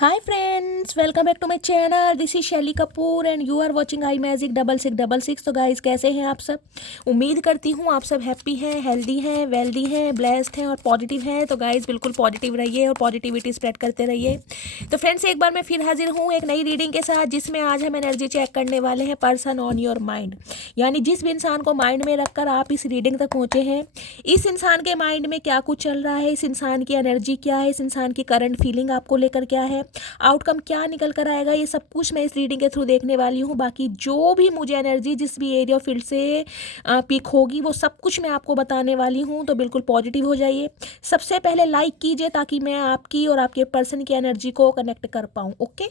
Hi friends, welcome back to my channel. This is Shaily Kapoor and you are watching I magic 6666। तो guys कैसे हैं आप सब? उम्मीद करती हूँ आप सब हैप्पी हैं, हेल्दी हैं, वेल्दी हैं, ब्लेस्ड हैं और पॉजिटिव हैं। तो गाइस बिल्कुल पॉजिटिव रहिए और पॉजिटिविटी स्प्रेड करते रहिए। तो फ्रेंड्स एक बार मैं फिर हाजिर हूँ एक नई रीडिंग के साथ, जिसमें आज हम एनर्जी चेक करने वाले हैं पर्सन ऑन योर माइंड। यानी जिस भी इंसान को माइंड में रखकर आप इस रीडिंग तक पहुँचे हैं, इस इंसान के माइंड में क्या कुछ चल रहा है, इस इंसान की एनर्जी क्या है, इस इंसान की करंट फीलिंग आपको लेकर क्या है, आउटकम क्या निकल कर आएगा, ये सब कुछ मैं इस रीडिंग के थ्रू देखने वाली हूँ। बाकी जो भी मुझे एनर्जी जिस भी एरिया फील्ड से पिक होगी वो सब कुछ मैं आपको बताने वाली हूँ। तो बिल्कुल पॉजिटिव हो जाइए। सबसे पहले लाइक कीजिए ताकि मैं आपकी और आपके पर्सन की एनर्जी को कनेक्ट कर पाऊँ। ओके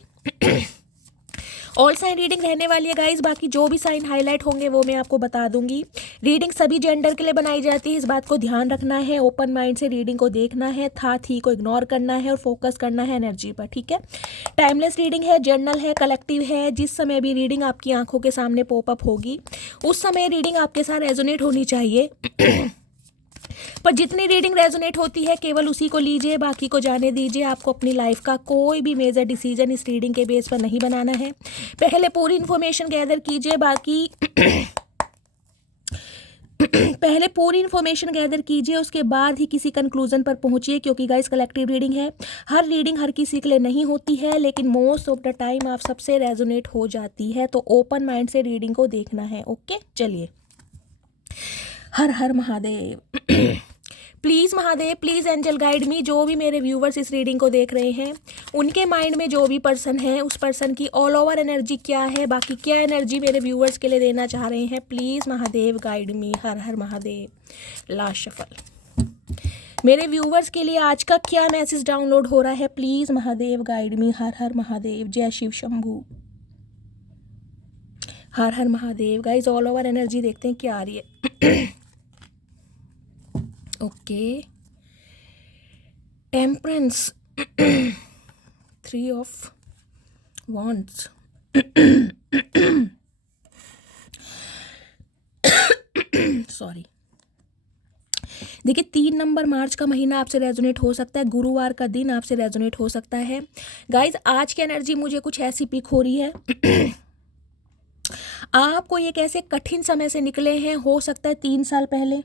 ऑल साइन रीडिंग रहने वाली है गाइस। बाकी जो भी साइन हाईलाइट होंगे वो मैं आपको बता दूंगी। रीडिंग सभी जेंडर के लिए बनाई जाती है, इस बात को ध्यान रखना है। ओपन माइंड से रीडिंग को देखना है, था थी को इग्नोर करना है और फोकस करना है एनर्जी पर। ठीक है, टाइमलेस रीडिंग है, जर्नल है, कलेक्टिव है। जिस समय भी रीडिंग आपकी आंखों के सामने पॉपअप होगी उस समय रीडिंग आपके साथ रेजोनेट होनी चाहिए। पर जितनी रीडिंग रेजोनेट होती है केवल उसी को लीजिए, बाकी को जाने दीजिए। आपको अपनी लाइफ का कोई भी मेजर डिसीजन इस रीडिंग के बेस पर नहीं बनाना है। पहले पूरी इन्फॉर्मेशन गैदर कीजिए, बाकी पहले पूरी इन्फॉर्मेशन गैदर कीजिए, उसके बाद ही किसी कंक्लूजन पर पहुंचिए। क्योंकि गाइस कलेक्टिव रीडिंग है, हर रीडिंग हर किसी के लिए नहीं होती है, लेकिन मोस्ट ऑफ द टाइम आप सबसे रेजोनेट हो जाती है। तो ओपन माइंड से रीडिंग को देखना है। ओके चलिए। हर हर Mahadev. Please Mahadev, please angel guide me. जो भी मेरे व्यूवर्स इस रीडिंग को देख रहे हैं उनके माइंड में जो भी पर्सन है उस पर्सन की ऑल ओवर एनर्जी क्या है, बाकी क्या एनर्जी मेरे व्यूवर्स के लिए देना चाह रहे हैं, प्लीज़ महादेव गाइड मी। हर हर महादेव। Last shuffle. मेरे व्यूवर्स के लिए आज का क्या मैसेज डाउनलोड हो रहा है, प्लीज़ महादेव गाइड मी। हर हर महादेव। जय शिव शंभू। हर हर Mahadev. Guys all over energy देखते हैं क्या आ रही है। Okay, temperance, 3 of wands। Sorry. देखिए 3 नंबर मार्च का महीना आपसे रेजोनेट हो सकता है, गुरुवार का दिन आपसे रेजोनेट हो सकता है। गाइज आज की एनर्जी मुझे कुछ ऐसी पिक हो रही है। आप कोई एक ऐसे कठिन समय से निकले हैं, हो सकता है 3 साल पहले,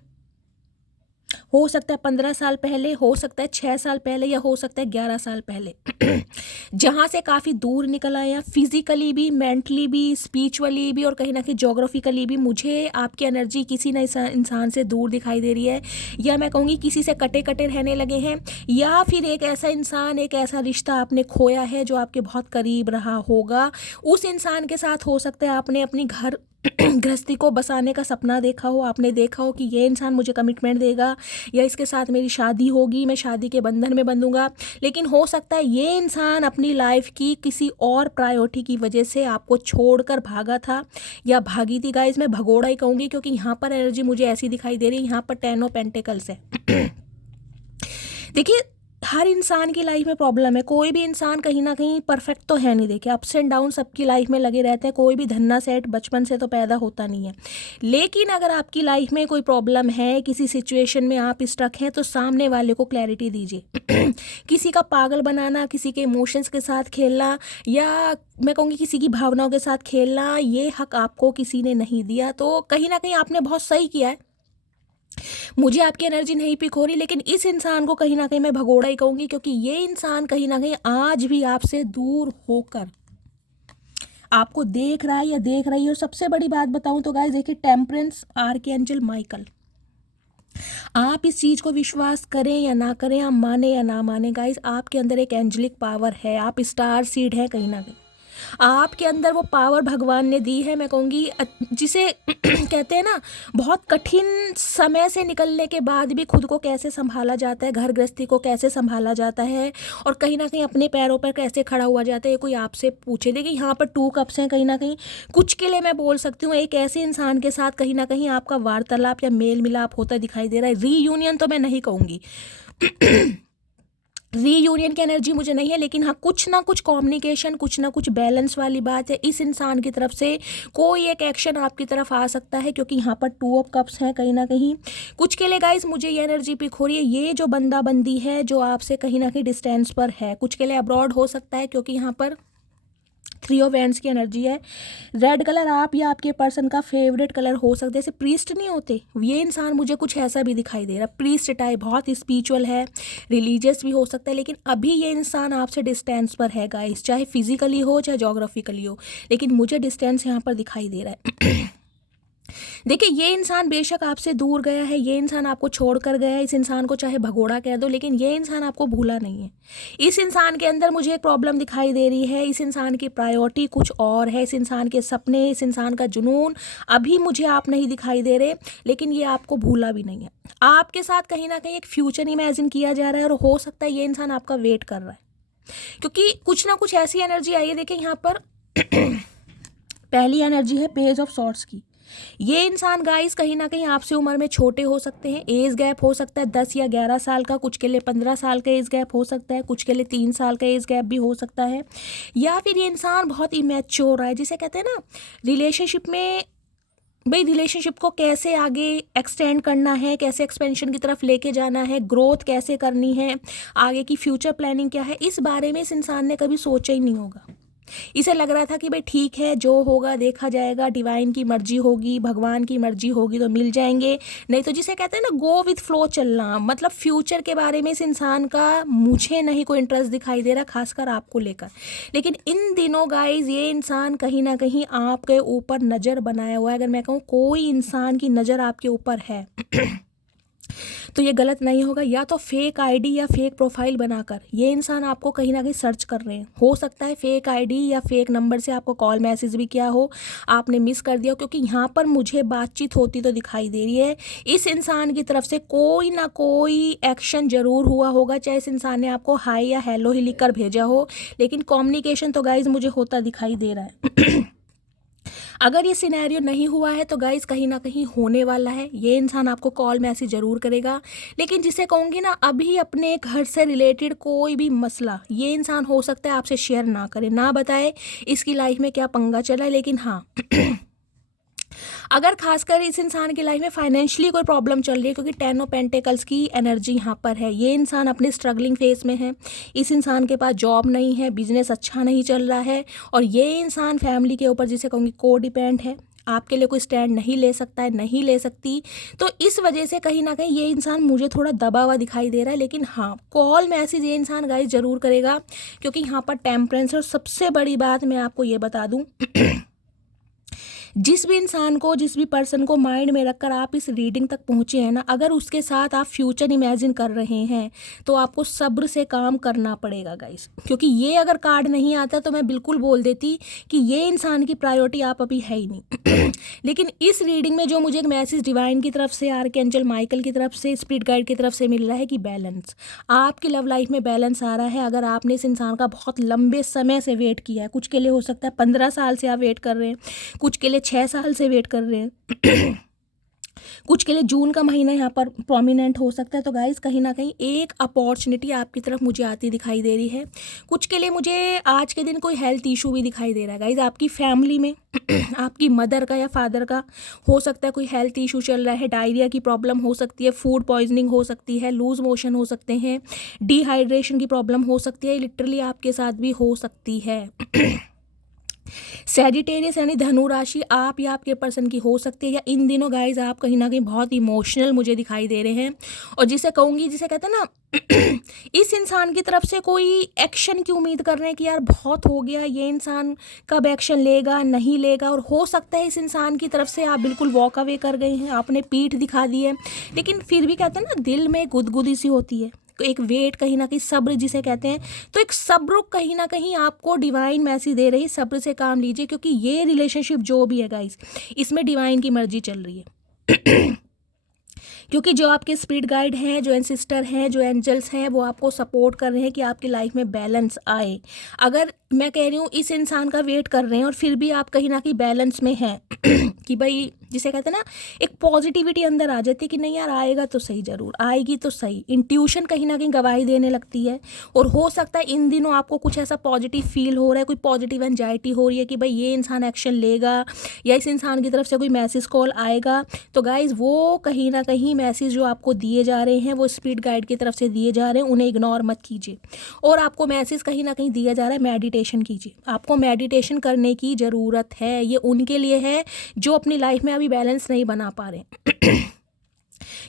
हो सकता है 15 साल पहले, हो सकता है 6 साल पहले, या हो सकता है 11 साल पहले। जहाँ से काफ़ी दूर निकल आए हैं, फिजिकली भी, मेंटली भी, स्पिरिचुअली भी और कहीं ना कहीं जोग्राफिकली भी। मुझे आपकी एनर्जी किसी न इंसान से दूर दिखाई दे रही है, या मैं कहूँगी किसी से कटे कटे रहने लगे हैं, या फिर एक ऐसा इंसान, एक ऐसा रिश्ता आपने खोया है जो आपके बहुत करीब रहा होगा। उस इंसान के साथ हो सकता है आपने अपनी घर गृहस्थी को बसाने का सपना देखा हो, आपने देखा हो कि ये इंसान मुझे कमिटमेंट देगा या इसके साथ मेरी शादी होगी, मैं शादी के बंधन में बंधूंगा। लेकिन हो सकता है ये इंसान अपनी लाइफ की किसी और प्रायोरिटी की वजह से आपको छोड़कर भागा था या भागी थी। गाइस मैं भगोड़ा ही कहूँगी क्योंकि यहाँ पर एनर्जी मुझे ऐसी दिखाई दे रही है। यहाँ पर 10 ऑफ पेंटिकल्स है। देखिए हर इंसान की लाइफ में प्रॉब्लम है, कोई भी इंसान कहीं ना कहीं परफेक्ट तो है नहीं। देखिए अप्स एंड डाउन सबकी लाइफ में लगे रहते हैं, कोई भी धन्ना सेट बचपन से तो पैदा होता नहीं है। लेकिन अगर आपकी लाइफ में कोई प्रॉब्लम है, किसी सिचुएशन में आप स्टक हैं, तो सामने वाले को क्लैरिटी दीजिए। किसी का पागल बनाना, किसी के इमोशंस के साथ खेलना, या मैं कहूँगी किसी की भावनाओं के साथ खेलना, ये हक आपको किसी ने नहीं दिया। तो कहीं ना कहीं आपने बहुत सही किया है। मुझे आपकी एनर्जी नहीं पिक हो रही, लेकिन इस इंसान को कहीं ना कहीं मैं भगोड़ा ही कहूँगी, क्योंकि ये इंसान कहीं ना कहीं आज भी आपसे दूर होकर आपको देख रहा है या देख रही है। और सबसे बड़ी बात बताऊं तो गाइस देखिए, टेम्परेंस, आर्कएंजल माइकल। आप इस चीज़ को विश्वास करें या ना करें, आप माने या ना माने, गाइस आपके अंदर एक एंजलिक पावर है, आप स्टार सीड हैं कहीं ना कहीं। आपके अंदर वो पावर भगवान ने दी है। मैं कहूँगी जिसे कहते हैं ना, बहुत कठिन समय से निकलने के बाद भी खुद को कैसे संभाला जाता है, घर गृहस्थी को कैसे संभाला जाता है और कहीं ना कहीं अपने पैरों पर कैसे खड़ा हुआ जाता है, ये कोई आपसे पूछे। देखिए यहाँ पर 2 कप्स हैं। कहीं ना कहीं कुछ के लिए मैं बोल सकती हूँ एक ऐसे इंसान के साथ कहीं ना कहीं आपका वार्तालाप या मेल मिलाप होता दिखाई दे रहा है। रीयूनियन तो मैं नहीं कहूँगी, रीयूनियन की एनर्जी मुझे नहीं है, लेकिन हाँ कुछ ना कुछ कम्युनिकेशन, कुछ ना कुछ बैलेंस वाली बात है। इस इंसान की तरफ से कोई एक एक्शन आपकी तरफ आ सकता है, क्योंकि यहाँ पर 2 ऑफ कप्स है। कहीं ना कहीं कुछ के लिए गाइस मुझे ये एनर्जी पिक हो रही है, ये जो बंदा बंदी है जो आपसे कहीं ना कहीं डिस्टेंस पर है, कुछ के लिए अब्रॉड हो सकता है, क्योंकि यहाँ पर 3 ऑफ वैंड्स की एनर्जी है। रेड कलर आप या आपके पर्सन का फेवरेट कलर हो सकता है। जैसे प्रीस्ट नहीं होते, ये इंसान मुझे कुछ ऐसा भी दिखाई दे रहा है, प्रीस्ट टाइप, बहुत स्पिरिचुअल है, रिलीजियस भी हो सकता है, लेकिन अभी ये इंसान आपसे डिस्टेंस पर है गाइस, चाहे फिजिकली हो चाहे जोग्राफिकली हो, लेकिन मुझे डिस्टेंस यहाँ पर दिखाई दे रहा है। देखिए ये इंसान बेशक आपसे दूर गया है, ये इंसान आपको छोड़कर गया है, इस इंसान को चाहे भगोड़ा कह दो, लेकिन ये इंसान आपको भूला नहीं है। इस इंसान के अंदर मुझे एक प्रॉब्लम दिखाई दे रही है, इस इंसान की प्रायोरिटी कुछ और है, इस इंसान के सपने, इस इंसान का जुनून अभी मुझे आप नहीं दिखाई दे रहे, लेकिन ये आपको भूला भी नहीं है। आपके साथ कहीं ना कहीं एक फ्यूचर इमेजिन किया जा रहा है, और हो सकता है ये इंसान आपका वेट कर रहा है, क्योंकि कुछ ना कुछ ऐसी एनर्जी आई है। देखिए यहाँ पर पहली एनर्जी है पेज ऑफ सॉर्ड्स की। ये इंसान गाइस कहीं ना कहीं आपसे उम्र में छोटे हो सकते हैं, एज गैप हो सकता है 10 या 11 साल का, कुछ के लिए 15 साल का एज गैप हो सकता है, कुछ के लिए 3 साल का एज गैप भी हो सकता है, या फिर ये इंसान बहुत इमेच्योर है, जिसे कहते हैं ना रिलेशनशिप में, भाई रिलेशनशिप को कैसे आगे एक्सटेंड करना है, कैसे एक्सपेंशन की तरफ लेके जाना है, ग्रोथ कैसे करनी है, आगे की फ्यूचर प्लानिंग क्या है, इस बारे में इस इंसान ने कभी सोचा ही नहीं होगा। इसे लग रहा था कि भाई ठीक है, जो होगा देखा जाएगा, डिवाइन की मर्जी होगी, भगवान की मर्जी होगी तो मिल जाएंगे, नहीं तो जिसे कहते हैं ना गो विथ फ्लो चलना, मतलब फ्यूचर के बारे में इस इंसान का मुझे नहीं कोई इंटरेस्ट दिखाई दे रहा, खासकर आपको लेकर। लेकिन इन दिनों गाइज ये इंसान कहीं ना कहीं आपके ऊपर नज़र बनाया हुआ है। अगर मैं कहूँ कोई इंसान की नज़र आपके ऊपर है तो ये गलत नहीं होगा, या तो फेक आईडी या फेक प्रोफाइल बनाकर ये इंसान आपको कहीं ना कहीं सर्च कर रहे हैं। हो सकता है फेक आईडी या फेक नंबर से आपको कॉल मैसेज भी किया हो, आपने मिस कर दिया हो, क्योंकि यहाँ पर मुझे बातचीत होती तो दिखाई दे रही है। इस इंसान की तरफ से कोई ना कोई एक्शन जरूर हुआ होगा, चाहे इस इंसान ने आपको हाई या हेलो ही लिख कर भेजा हो, लेकिन कम्युनिकेशन तो गाइज मुझे होता दिखाई दे रहा है। अगर ये सिनेरियो नहीं हुआ है तो गाइस कहीं ना कहीं होने वाला है। ये इंसान आपको कॉल मैसेज ज़रूर करेगा, लेकिन जिसे कहूँगी ना अभी अपने घर से रिलेटेड कोई भी मसला ये इंसान हो सकता है आपसे शेयर ना करे, ना बताए इसकी लाइफ में क्या पंगा चला है। लेकिन हाँ अगर खासकर इस इंसान की लाइफ में फाइनेंशियली कोई प्रॉब्लम चल रही है, क्योंकि 10 ऑफ पेंटिकल्स की एनर्जी यहाँ पर है, ये इंसान अपने स्ट्रगलिंग फेज में है, इस इंसान के पास जॉब नहीं है, बिजनेस अच्छा नहीं चल रहा है, और ये इंसान फैमिली के ऊपर जिसे कहूँगी को डिपेंड है, आपके लिए कोई स्टैंड नहीं ले सकता है, नहीं ले सकती, तो इस वजह से कहीं ना कहीं ये इंसान मुझे थोड़ा दबा हुआ दिखाई दे रहा है। लेकिन हाँ कॉल मैसेज ये इंसान गाइस ज़रूर करेगा, क्योंकि यहाँ पर टेम्परेंस। और सबसे बड़ी बात मैं आपको ये बता दूँ जिस भी इंसान को, जिस भी पर्सन को माइंड में रखकर आप इस रीडिंग तक पहुँचे हैं ना, अगर उसके साथ आप फ्यूचर इमेजिन कर रहे हैं तो आपको सब्र से काम करना पड़ेगा गाइस, क्योंकि ये अगर कार्ड नहीं आता तो मैं बिल्कुल बोल देती कि ये इंसान की प्रायोरिटी आप अभी है ही नहीं। लेकिन इस रीडिंग में जो मुझे एक मैसेज डिवाइन की तरफ से, आर्कएंजल माइकल की तरफ से, स्पिरिट गाइड की तरफ से मिल रहा है कि बैलेंस, आपकी लव लाइफ में बैलेंस आ रहा है। अगर आपने इस इंसान का बहुत लंबे समय से वेट किया है, कुछ के लिए हो सकता है 15 साल से आप वेट कर रहे हैं, कुछ के लिए 6 साल से वेट कर रहे हैं, कुछ के लिए जून का महीना यहाँ पर प्रोमिनेंट हो सकता है, तो गाइस कहीं ना कहीं एक अपॉर्चुनिटी आपकी तरफ मुझे आती दिखाई दे रही है। कुछ के लिए मुझे आज के दिन कोई हेल्थ इशू भी दिखाई दे रहा है गाइस, आपकी फैमिली में आपकी मदर का या फादर का हो सकता है कोई हेल्थ इशू चल रहा है, डायरिया की प्रॉब्लम हो सकती है, फूड पॉइजनिंग हो सकती है, लूज मोशन हो सकते हैं, डिहाइड्रेशन की प्रॉब्लम हो सकती है, लिटरली आपके साथ भी हो सकती है। सैजिटेरियस यानी धनु राशि आप या आपके पर्सन की हो सकती है, या इन दिनों गाइज आप कहीं ना कहीं बहुत इमोशनल मुझे दिखाई दे रहे हैं, और जिसे कहूँगी, जिसे कहते हैं ना इस इंसान की तरफ से कोई एक्शन की उम्मीद कर रहे हैं कि यार बहुत हो गया, ये इंसान कब एक्शन लेगा नहीं लेगा, और हो सकता है इस इंसान की तरफ से आप बिल्कुल वॉक अवे कर गए हैं, आपने पीठ दिखा दी है, लेकिन फिर भी कहते हैं ना दिल में गुदगुदी सी होती है, एक वेट कहीं ना कहीं सब्र जिसे कहते हैं, तो एक सब्र कहीं ना कहीं आपको डिवाइन मैसेज दे रही, सब्र से काम लीजिए, क्योंकि ये रिलेशनशिप जो भी है गाइस इसमें डिवाइन की मर्जी चल रही है। क्योंकि जो आपके स्पिरिट गाइड हैं, जो एंसिस्टर हैं, जो एंजल्स हैं, वो आपको सपोर्ट कर रहे हैं कि आपकी लाइफ में बैलेंस आए। अगर मैं कह रही हूँ इस इंसान का वेट कर रहे हैं और फिर भी आप कहीं ना कहीं बैलेंस में हैं कि भाई जिसे कहते हैं ना, एक पॉजिटिविटी अंदर आ जाती है कि नहीं यार आएगा तो सही, ज़रूर आएगी तो सही। इंट्यूशन कहीं ना कहीं गवाही देने लगती है। और हो सकता है इन दिनों आपको कुछ ऐसा पॉजिटिव फील हो रहा है, कोई पॉजिटिव एंजाइटी हो रही है कि भाई ये इंसान एक्शन लेगा या इस इंसान की तरफ से कोई मैसेज कॉल आएगा। तो गाइज़ वो कहीं ना कहीं मैसेज जो आपको दिए जा रहे हैं वो स्पिरिट गाइड की तरफ से दिए जा रहे हैं, उन्हें इग्नोर मत कीजिए। और आपको मैसेज कहीं ना कहीं दिया जा रहा है, मेडिटेशन कीजिए। आपको मेडिटेशन करने की ज़रूरत है। ये उनके लिए है जो अपनी लाइफ में अभी बैलेंस नहीं बना पा रहे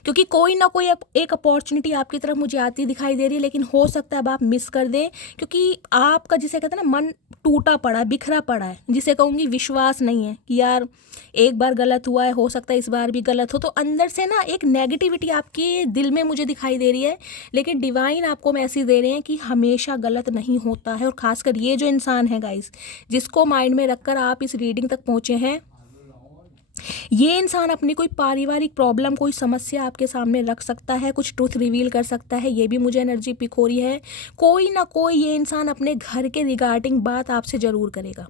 क्योंकि कोई ना कोई एक अपॉर्चुनिटी आपकी तरफ मुझे आती दिखाई दे रही है, लेकिन हो सकता है अब आप मिस कर दें, क्योंकि आपका जिसे कहते हैं ना मन टूटा पड़ा है, बिखरा पड़ा है, जिसे कहूँगी विश्वास नहीं है कि यार एक बार गलत हुआ है, हो सकता है इस बार भी गलत हो। तो अंदर से ना एक नेगेटिविटी आपके दिल में मुझे दिखाई दे रही है, लेकिन डिवाइन आपको मैसेज दे रहे हैं कि हमेशा गलत नहीं होता है। और ख़ासकर ये जो इंसान है गाइस, जिसको माइंड में रखकर आप इस रीडिंग तक पहुँचे हैं, ये इंसान अपनी कोई पारिवारिक प्रॉब्लम, कोई समस्या आपके सामने रख सकता है, कुछ ट्रूथ रिवील कर सकता है। ये भी मुझे एनर्जी पिक हो रही है। कोई ना कोई ये इंसान अपने घर के रिगार्डिंग बात आपसे ज़रूर करेगा।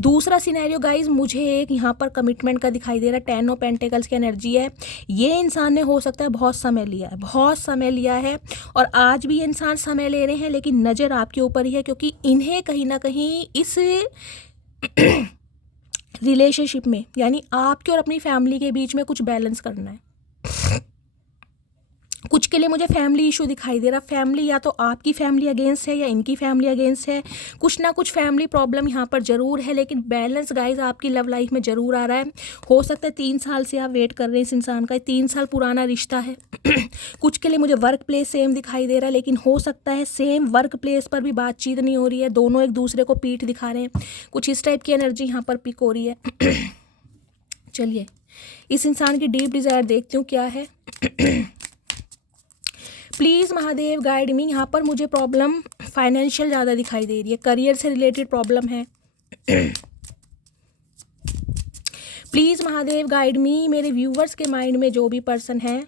दूसरा सिनेरियो गाइज मुझे एक यहाँ पर कमिटमेंट का दिखाई दे रहा है। 10 ऑफ पेंटिकल्स की एनर्जी है। ये इंसान ने हो सकता है बहुत समय लिया है, बहुत समय लिया है, और आज भी ये इंसान समय ले रहे हैं, लेकिन नज़र आपके ऊपर ही है, क्योंकि इन्हें कहीं ना कहीं इस रिलेशनशिप में, यानी आपके और अपनी फैमिली के बीच में कुछ बैलेंस करना है। कुछ के लिए मुझे फैमिली इशू दिखाई दे रहा। फैमिली या तो आपकी फैमिली अगेंस्ट है या इनकी फैमिली अगेंस्ट है। कुछ ना कुछ फैमिली प्रॉब्लम यहाँ पर ज़रूर है, लेकिन बैलेंस गाइज आपकी लव लाइफ में ज़रूर आ रहा है। हो सकता है 3 साल से आप वेट कर रहे हैं इस इंसान का, 3 साल पुराना रिश्ता है। कुछ के लिए मुझे वर्क प्लेस सेम दिखाई दे रहा है, लेकिन हो सकता है सेम वर्क प्लेस पर भी बातचीत नहीं हो रही है, दोनों एक दूसरे को पीठ दिखा रहे हैं। कुछ इस टाइप की एनर्जी यहाँ पर पिक हो रही है। चलिए इस इंसान की डीप डिज़ायर देखती हूँ क्या है। प्लीज़ महादेव गाइड मी। यहाँ पर मुझे प्रॉब्लम फाइनेंशियल ज़्यादा दिखाई दे रही है, करियर से रिलेटेड प्रॉब्लम है। प्लीज़ महादेव गाइड मी। मेरे व्यूवर्स के माइंड में जो भी पर्सन है,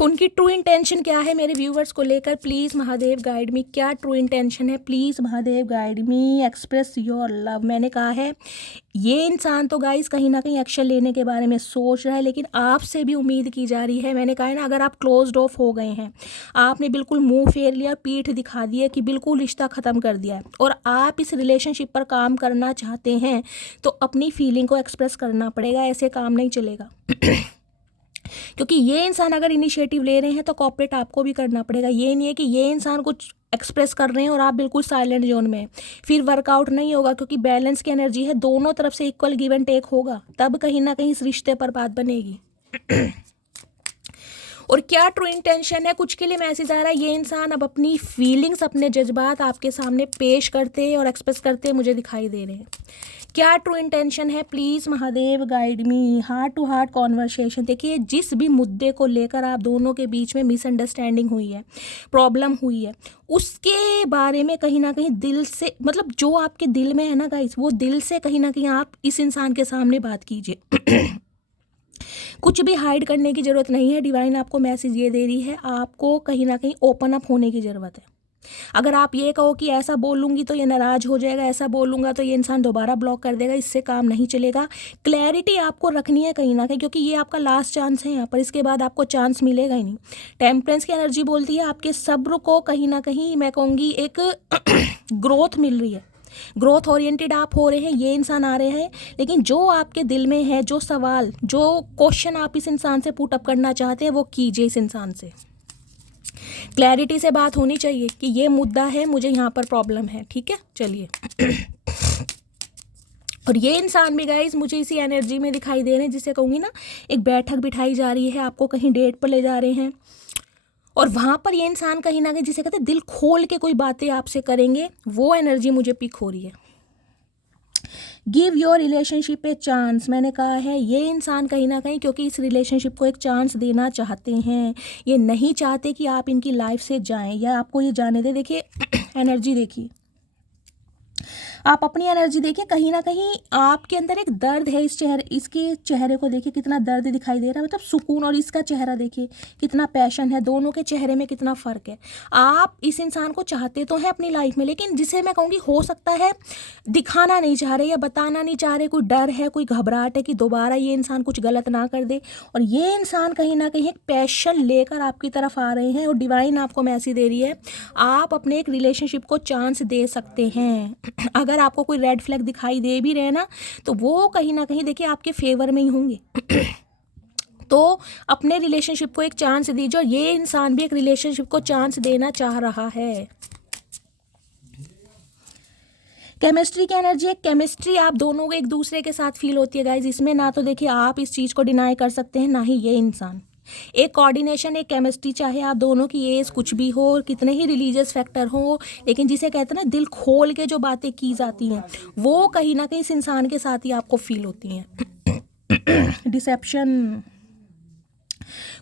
उनकी ट्रू इंटेंशन क्या है मेरे व्यूवर्स को लेकर। प्लीज़ महादेव गाइड मी, क्या ट्रू इंटेंशन है। Please Mahadev guide me, express your love. मैंने कहा है ये इंसान तो गाइस कहीं ना कहीं एक्शन लेने के बारे में सोच रहा है, लेकिन आपसे भी उम्मीद की जा रही है। मैंने कहा है ना, अगर आप क्लोज्ड ऑफ हो गए हैं, आपने बिल्कुल मुंह फेर लिया, पीठ दिखा दी है कि बिल्कुल रिश्ता ख़त्म कर दिया है, और आप इस रिलेशनशिप पर काम करना चाहते हैं, तो अपनी फीलिंग को एक्सप्रेस करना पड़ेगा। ऐसे काम नहीं चलेगा। क्योंकि ये इंसान अगर इनिशिएटिव ले रहे हैं तो कॉपरेट आपको भी करना पड़ेगा। ये नहीं है कि ये इंसान कुछ एक्सप्रेस कर रहे हैं और आप बिल्कुल साइलेंट जोन में, फिर वर्कआउट नहीं होगा। क्योंकि बैलेंस की एनर्जी है, दोनों तरफ से इक्वल गिव एंड टेक होगा, तब कहीं ना कहीं इस रिश्ते पर बात बनेगी। और क्या ट्रू इंटेंशन है, कुछ के लिए मैसेज आ रहा है ये इंसान अब अपनी फीलिंग्स, अपने जज्बात आपके सामने पेश करते और एक्सप्रेस करते मुझे दिखाई दे रहे हैं। क्या ट्रू इंटेंशन है, please Mahadev guide me. Heart to heart conversation. देखिए जिस भी मुद्दे को लेकर आप दोनों के बीच में मिसअंडरस्टैंडिंग हुई है, प्रॉब्लम हुई है, उसके बारे में कहीं ना कहीं दिल से, मतलब जो आपके दिल में है ना गाइस, वो दिल से कहीं ना कहीं आप इस इंसान के सामने बात कीजिए। कुछ भी हाइड करने की ज़रूरत नहीं है। डिवाइन आपको मैसेज ये दे रही है, आपको कहीं ना कहीं ओपन अप होने की ज़रूरत है। अगर आप ये कहो कि ऐसा बोलूँगी तो ये नाराज़ हो जाएगा, ऐसा बोलूँगा तो ये इंसान दोबारा ब्लॉक कर देगा, इससे काम नहीं चलेगा। क्लैरिटी आपको रखनी है कहीं ना कहीं, क्योंकि ये आपका लास्ट चांस है यहाँ पर, इसके बाद आपको चांस मिलेगा ही नहीं। टेम्परेंस की एनर्जी बोलती है आपके सब्र को कहीं ना कहीं, मैं कहूँगी एक ग्रोथ मिल रही है, ग्रोथ ओरिएंटेड आप हो रहे हैं, ये इंसान आ रहे हैं। लेकिन जो आपके दिल में है, जो सवाल, जो क्वेश्चन आप इस इंसान से पुट अप करना चाहते हैं, वो कीजिए इस इंसान से। क्लैरिटी से बात होनी चाहिए कि ये मुद्दा है, मुझे यहाँ पर प्रॉब्लम है, ठीक है। चलिए और ये इंसान भी गाइज मुझे इसी एनर्जी में दिखाई दे रहे हैं, जिसे कहूँगी ना, एक बैठक बिठाई जा रही है, आपको कहीं डेट पर ले जा रहे हैं, और वहाँ पर ये इंसान कहीं ना कहीं, जिसे कहते हैं दिल खोल के कोई बातें आपसे करेंगे, वो एनर्जी मुझे पिक हो रही है। Give your relationship a chance. मैंने कहा है ये इंसान कहीं ना कहीं, क्योंकि इस रिलेशनशिप को एक चांस देना चाहते हैं, ये नहीं चाहते कि आप इनकी लाइफ से जाएं या आपको ये जाने दे। देखिए एनर्जी देखिए, आप अपनी एनर्जी देखिए, कहीं ना कहीं आपके अंदर एक दर्द है। इसके चेहरे को देखिए कितना दर्द दिखाई दे रहा है, मतलब सुकून, और इसका चेहरा देखिए कितना पैशन है। दोनों के चेहरे में कितना फ़र्क है। आप इस इंसान को चाहते तो हैं अपनी लाइफ में, लेकिन जिसे मैं कहूँगी हो सकता है दिखाना नहीं चाह रहे या बताना नहीं चाह रहे, कोई डर है, कोई घबराहट है कि दोबारा ये इंसान कुछ गलत ना कर दे। और ये इंसान कहीं ना कहीं एक पैशन लेकर आपकी तरफ आ रहे हैं, और डिवाइन आपको मैसेज दे रही है आप अपने एक रिलेशनशिप को चांस दे सकते हैं। अगर आपको कोई रेड फ्लैग दिखाई दे भी रहे ना, तो वो कहीं ना कहीं देखिए आपके फेवर में ही होंगे। तो अपने रिलेशनशिप को एक चांस दीजिए, और ये इंसान भी एक रिलेशनशिप को चांस देना चाह रहा है। केमिस्ट्री की एनर्जी है, केमिस्ट्री आप दोनों को एक दूसरे के साथ फील होती है गाइज। इसमें ना तो देखिए आप इस चीज़ को डिनाई कर सकते हैं, ना ही ये इंसान। एक कोऑर्डिनेशन, एक केमिस्ट्री, चाहे आप दोनों की एज कुछ भी हो और कितने ही रिलीजियस फैक्टर हो, लेकिन जिसे कहते हैं ना दिल खोल के जो बातें की जाती हैं, वो कहीं ना कहीं इस इंसान के साथ ही आपको फील होती हैं। डिसेप्शन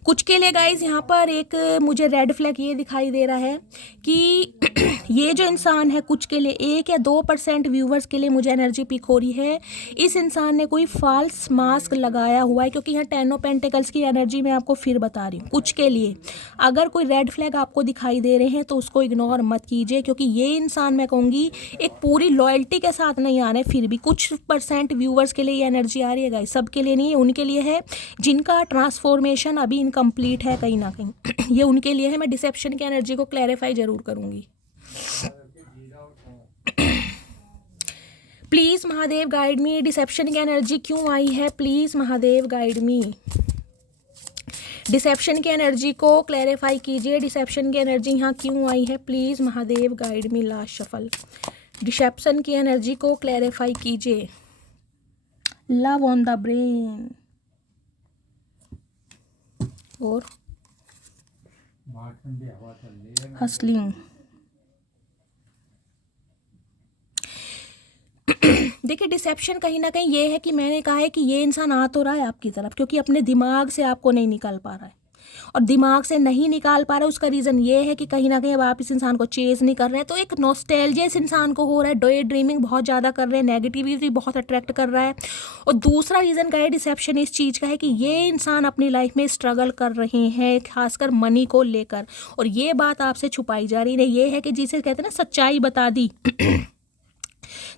कुछ के लिए गाइज यहाँ पर एक मुझे रेड फ्लैग ये दिखाई दे रहा है कि ये जो इंसान है कुछ के लिए 1 या 2% व्यूवर्स के लिए मुझे एनर्जी पिक हो रही है। इस इंसान ने कोई फॉल्स मास्क लगाया हुआ है, क्योंकि यहाँ 10 ऑफ पेंटिकल्स की एनर्जी मैं आपको फिर बता रही हूँ। कुछ के लिए अगर कोई रेड फ्लैग आपको दिखाई दे रहे हैं तो उसको इग्नोर मत कीजिए, क्योंकि ये इंसान मैं कहूँगी एक पूरी लॉयल्टी के साथ नहीं आ रहे, फिर भी कुछ % व्यूवर्स के लिए ये एनर्जी आ रही है गाइस। सबके लिए नहीं है, उनके लिए है जिनका ट्रांसफॉर्मेशन अभी इनकम्प्लीट है कहीं ना कहीं। ये उनके लिए है। मैं डिसेप्शन की एनर्जी को क्लैरिफाई जरूर करूँगी। Please Mahadev guide me, deception की एनर्जी क्यों आई है? Please Mahadev guide me, deception की एनर्जी को क्लैरिफाई कीजिए। डिसेप्शन की एनर्जी यहाँ क्यों आई है? Please Mahadev guide me. Last shuffle, deception की एनर्जी को क्लैरिफाई कीजिए। लव ऑन द ब्रेन और हसलिंग। देखिए डिसेप्शन कहीं ना कहीं ये है कि मैंने कहा है कि ये इंसान आ तो रहा है आपकी तरफ, क्योंकि अपने दिमाग से आपको नहीं निकाल पा रहा है। और दिमाग से नहीं निकाल पा रहा है, उसका रीज़न ये है कि कहीं ना कहीं अब आप इस इंसान को चेज नहीं कर रहे हैं, तो एक नॉस्टैल्जिया इस इंसान को हो रहा है। डे ड्रीमिंग बहुत ज़्यादा कर रहे हैं, नेगेटिविटी बहुत अट्रैक्ट कर रहा है। और दूसरा रीज़न क्या है डिसेप्शन इस चीज़ का है कि ये इंसान अपनी लाइफ में स्ट्रगल कर रहे हैं, खासकर मनी को लेकर, और ये बात आपसे छुपाई जा रही है। ये है कि जिसे कहते हैं ना सच्चाई बता दी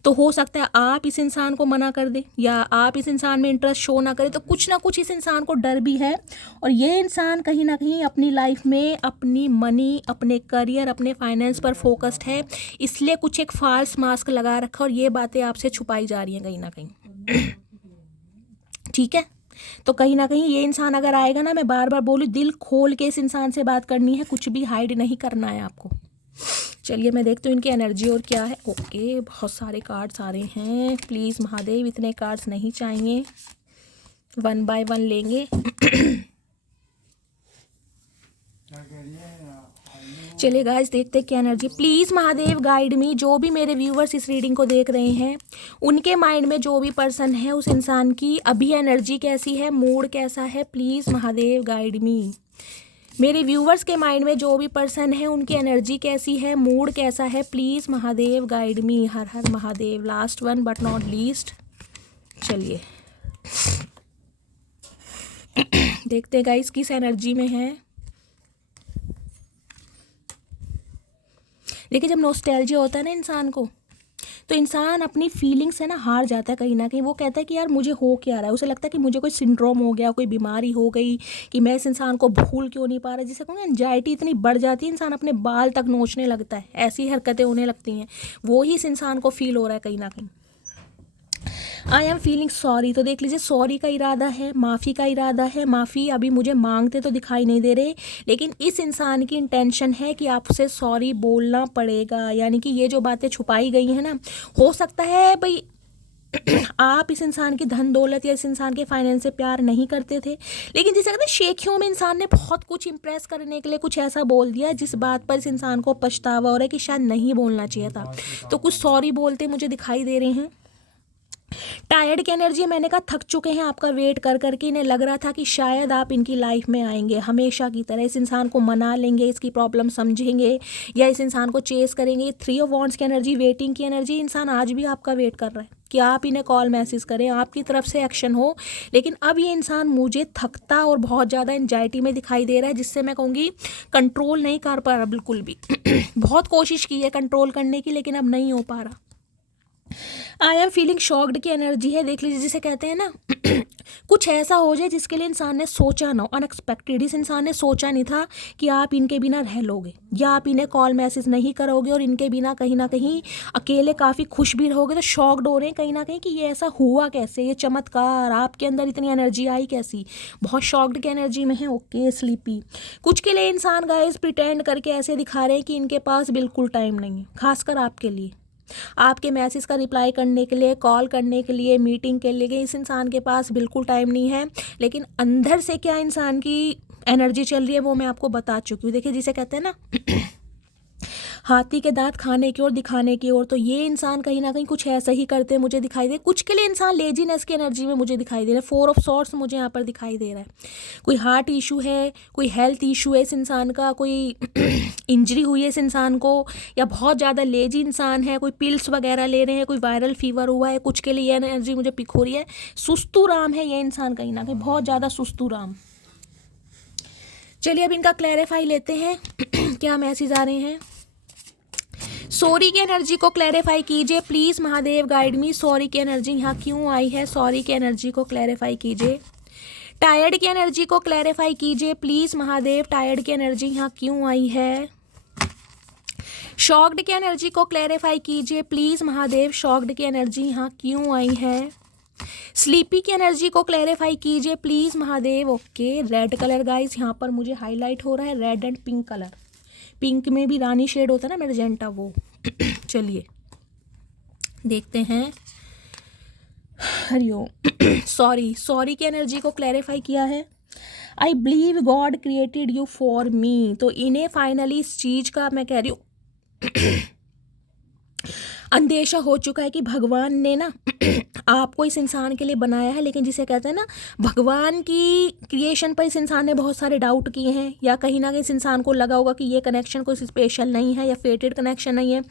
तो हो सकता है आप इस इंसान को मना कर दें या आप इस इंसान में इंटरेस्ट शो ना करें, तो कुछ ना कुछ इस इंसान को डर भी है। और ये इंसान कहीं ना कहीं अपनी लाइफ में अपनी मनी, अपने करियर, अपने फाइनेंस पर फोकस्ड है, इसलिए कुछ एक फॉल्स मास्क लगा रखा और ये बातें आपसे छुपाई जा रही हैं कहीं ना कहीं। ठीक है, तो कहीं ना कहीं ये इंसान अगर आएगा ना, मैं बार बार बोलूँ, दिल खोल के इस इंसान से बात करनी है, कुछ भी हाइड नहीं करना है आपको। चलिए मैं देखती हूँ इनकी एनर्जी और क्या है। ओके, बहुत सारे कार्ड्स आ रहे हैं। प्लीज़ महादेव इतने कार्ड्स नहीं चाहिए, 1 बाय 1 लेंगे। चलिए गाइस देखते हैं क्या energy. Please Mahadev guide me, जो भी मेरे व्यूवर्स इस रीडिंग को देख रहे हैं, उनके माइंड में जो भी पर्सन है उस इंसान की अभी एनर्जी कैसी है, मूड कैसा है, प्लीज़ महादेव गाइड मी। मेरे व्यूवर्स के माइंड में जो भी पर्सन है उनकी एनर्जी कैसी है, मूड कैसा है, प्लीज़ महादेव गाइड मी। हर हर Mahadev. Last one but not least. चलिए देखते हैं गाइस किस एनर्जी में है। देखिए जब नॉस्टैल्जिया होता है ना इंसान को, तो इंसान अपनी फीलिंग्स से ना हार जाता है कहीं ना कहीं। वो कहता है कि यार मुझे हो क्या रहा है, उसे लगता है कि मुझे कोई सिंड्रोम हो गया, कोई बीमारी हो गई कि मैं इस इंसान को भूल क्यों नहीं पा रहा। जिसे कहूँगा एंजाइटी इतनी बढ़ जाती है, इंसान अपने बाल तक नोचने लगता है, ऐसी हरकतें होने लगती हैं। वो ही इस इंसान को फील हो रहा है कहीं ना कहीं। आई एम फीलिंग सॉरी, तो देख लीजिए सॉरी का इरादा है, माफ़ी का इरादा है। माफ़ी अभी मुझे मांगते तो दिखाई नहीं दे रहे, लेकिन इस इंसान की इंटेंशन है कि आपसे सॉरी बोलना पड़ेगा। यानी कि ये जो बातें छुपाई गई हैं ना, हो सकता है भाई आप इस इंसान की धन दौलत या इस इंसान के फाइनेंस से प्यार नहीं करते थे, लेकिन जिसे कहते हैं शेखियों में इंसान ने बहुत कुछ इंप्रेस करने के लिए कुछ ऐसा बोल दिया जिस बात पर इस इंसान को पछतावा हो रहा है कि शायद नहीं बोलना चाहिए था। तो कुछ सॉरी बोलते मुझे दिखाई दे रहे हैं। टायर्ड की एनर्जी, मैंने कहा थक चुके हैं आपका वेट कर करके, इन्हें लग रहा था कि शायद आप इनकी लाइफ में आएंगे हमेशा की तरह, इस इंसान को मना लेंगे, इसकी प्रॉब्लम समझेंगे या इस इंसान को चेस करेंगे। 3 ऑफ वॉन्ड्स की एनर्जी, वेटिंग की एनर्जी, इंसान आज भी आपका वेट कर रहा है कि आप इन्हें कॉल मैसेज करें, आपकी तरफ से एक्शन हो। लेकिन अब ये इंसान मुझे थकता और बहुत ज़्यादा एंजाइटी में दिखाई दे रहा है, जिससे मैं कहूँगी कंट्रोल नहीं कर पा रहा बिल्कुल भी। बहुत कोशिश की है कंट्रोल करने की, लेकिन अब नहीं हो पा रहा। आई एम फीलिंग शॉक्ड की एनर्जी है, देख लीजिए, जिसे कहते हैं ना कुछ ऐसा हो जाए जिसके लिए इंसान ने सोचा ना, अनएक्सपेक्टेड। इस इंसान ने सोचा नहीं था कि आप इनके बिना रह लोगे या आप इन्हें कॉल मैसेज नहीं करोगे और इनके बिना कहीं ना कहीं अकेले काफ़ी खुश भी रहोगे। तो शॉक्ड हो रहे हैं कहीं ना कहीं कि ये ऐसा हुआ कैसे, ये चमत्कार आपके अंदर इतनी एनर्जी आई कैसी। बहुत शॉक्ड की एनर्जी में है। ओके स्लीपी, कुछ के लिए इंसान गाइस प्रिटेंड करके ऐसे दिखा रहे हैं कि इनके पास बिल्कुल टाइम नहीं है, खासकर आपके लिए, आपके मैसेज का रिप्लाई करने के लिए, कॉल करने के लिए, मीटिंग के लिए। इस इंसान के पास बिल्कुल टाइम नहीं है। लेकिन अंदर से क्या इंसान की एनर्जी चल रही है वो मैं आपको बता चुकी हूँ। देखिए, जिसे कहते हैं ना हाथी के दांत खाने की ओर दिखाने की ओर, तो ये इंसान कहीं ना कहीं कुछ ऐसा ही करते हैं मुझे दिखाई दे। कुछ के लिए इंसान लेजीनेस की एनर्जी में मुझे दिखाई दे रहा है। 4 ऑफ सॉर्ड्स मुझे यहाँ पर दिखाई दे रहा है। कोई हार्ट इशू है, कोई हेल्थ इशू है इस इंसान का, कोई इंजरी हुई है इस इंसान को, या बहुत ज़्यादा लेजी इंसान है, कोई पिल्स वगैरह ले रहे हैं, कोई वायरल फीवर हुआ है। कुछ के लिए ये एनर्जी मुझे पिक हो रही है। सुस्तू राम है ये इंसान कहीं ना कहीं, बहुत ज़्यादा सुस्तू राम। चलिए अब इनका क्लैरिफाई लेते हैं क्या मैसेज आ रहे हैं। सॉरी की एनर्जी को क्लैरिफाई कीजिए please, Mahadev guide me. Sorry की एनर्जी यहाँ क्यों आई है, सॉरी की एनर्जी को क्लैरिफाई कीजिए। टायर्ड की एनर्जी को क्लैरिफाई कीजिए प्लीज़, महादेव। टायर्ड की एनर्जी यहाँ क्यों आई है। शॉक्ड की एनर्जी को क्लैरिफाई कीजिए प्लीज़, महादेव। शॉक्ड की एनर्जी यहाँ क्यों आई है। स्लीपी की एनर्जी को क्लैरिफाई कीजिए please, Mahadev. Okay, red colour guys यहाँ पर मुझे हाईलाइट हो रहा है, red and pink colour. Pink में भी रानी शेड होता है ना मैजेंटा, वो। चलिए देखते हैं। हरिओम। सॉरी की एनर्जी को क्लैरिफाई किया है। I believe God created you for me, तो इन्हें फाइनली इस चीज़ का मैं कह रही हूँ अंदेशा हो चुका है कि भगवान ने ना आपको इस इंसान के लिए बनाया है। लेकिन जिसे कहते हैं ना, भगवान की क्रिएशन पर इस इंसान ने बहुत सारे डाउट किए हैं, या कहीं ना कहीं इस इंसान को लगा होगा कि ये कनेक्शन कोई स्पेशल नहीं है या फेटेड कनेक्शन नहीं है,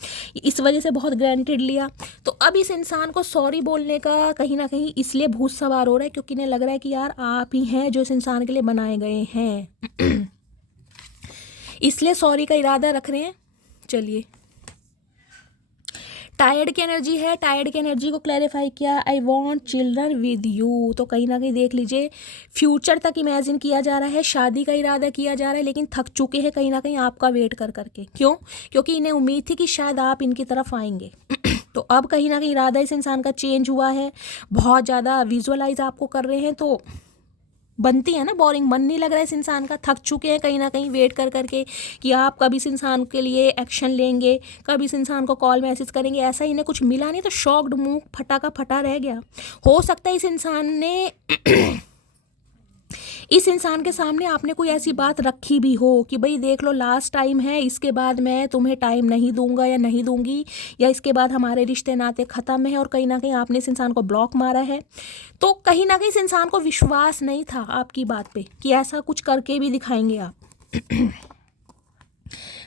इस वजह से बहुत ग्रांटेड लिया। तो अब इस इंसान को सॉरी बोलने का कहीं ना कहीं इसलिए भूत सवार हो रहा है क्योंकि इन्हें लग रहा है कि यार आप ही हैं जो इस इंसान के लिए बनाए गए हैं, इसलिए सॉरी का इरादा रख रहे हैं। चलिए, टायर्ड की एनर्जी है, टायर्ड की एनर्जी को क्लैरिफाई किया। I want children with you, तो कहीं ना कहीं देख लीजिए फ्यूचर तक इमेजिन किया जा रहा है, शादी का इरादा किया जा रहा है, लेकिन थक चुके हैं कहीं ना कहीं आपका वेट कर करके। क्यों? क्योंकि इन्हें उम्मीद थी कि शायद आप इनकी तरफ आएंगे। तो अब कहीं ना कहीं इरादा इस इंसान का चेंज हुआ है, बहुत ज़्यादा विजुअलाइज आपको कर रहे हैं, तो बनती है ना बोरिंग, मन नहीं लग रहा है इस इंसान का। थक चुके हैं कहीं ना कहीं वेट कर करके कि आप कब इस इंसान के लिए एक्शन लेंगे, कब इस इंसान को कॉल मैसेज करेंगे। ऐसा इन्हें कुछ मिला नहीं, तो शॉक्ड, मुंह फटा का फटा रह गया। हो सकता है इस इंसान ने इस इंसान के सामने आपने कोई ऐसी बात रखी भी हो कि भाई देख लो लास्ट टाइम है, इसके बाद मैं तुम्हें टाइम नहीं दूंगा या नहीं दूंगी, या इसके बाद हमारे रिश्ते नाते ख़त्म है, और कहीं ना कहीं आपने इस इंसान को ब्लॉक मारा है। तो कहीं ना कहीं इस इंसान को विश्वास नहीं था आपकी बात पे कि ऐसा कुछ करके भी दिखाएंगे आप।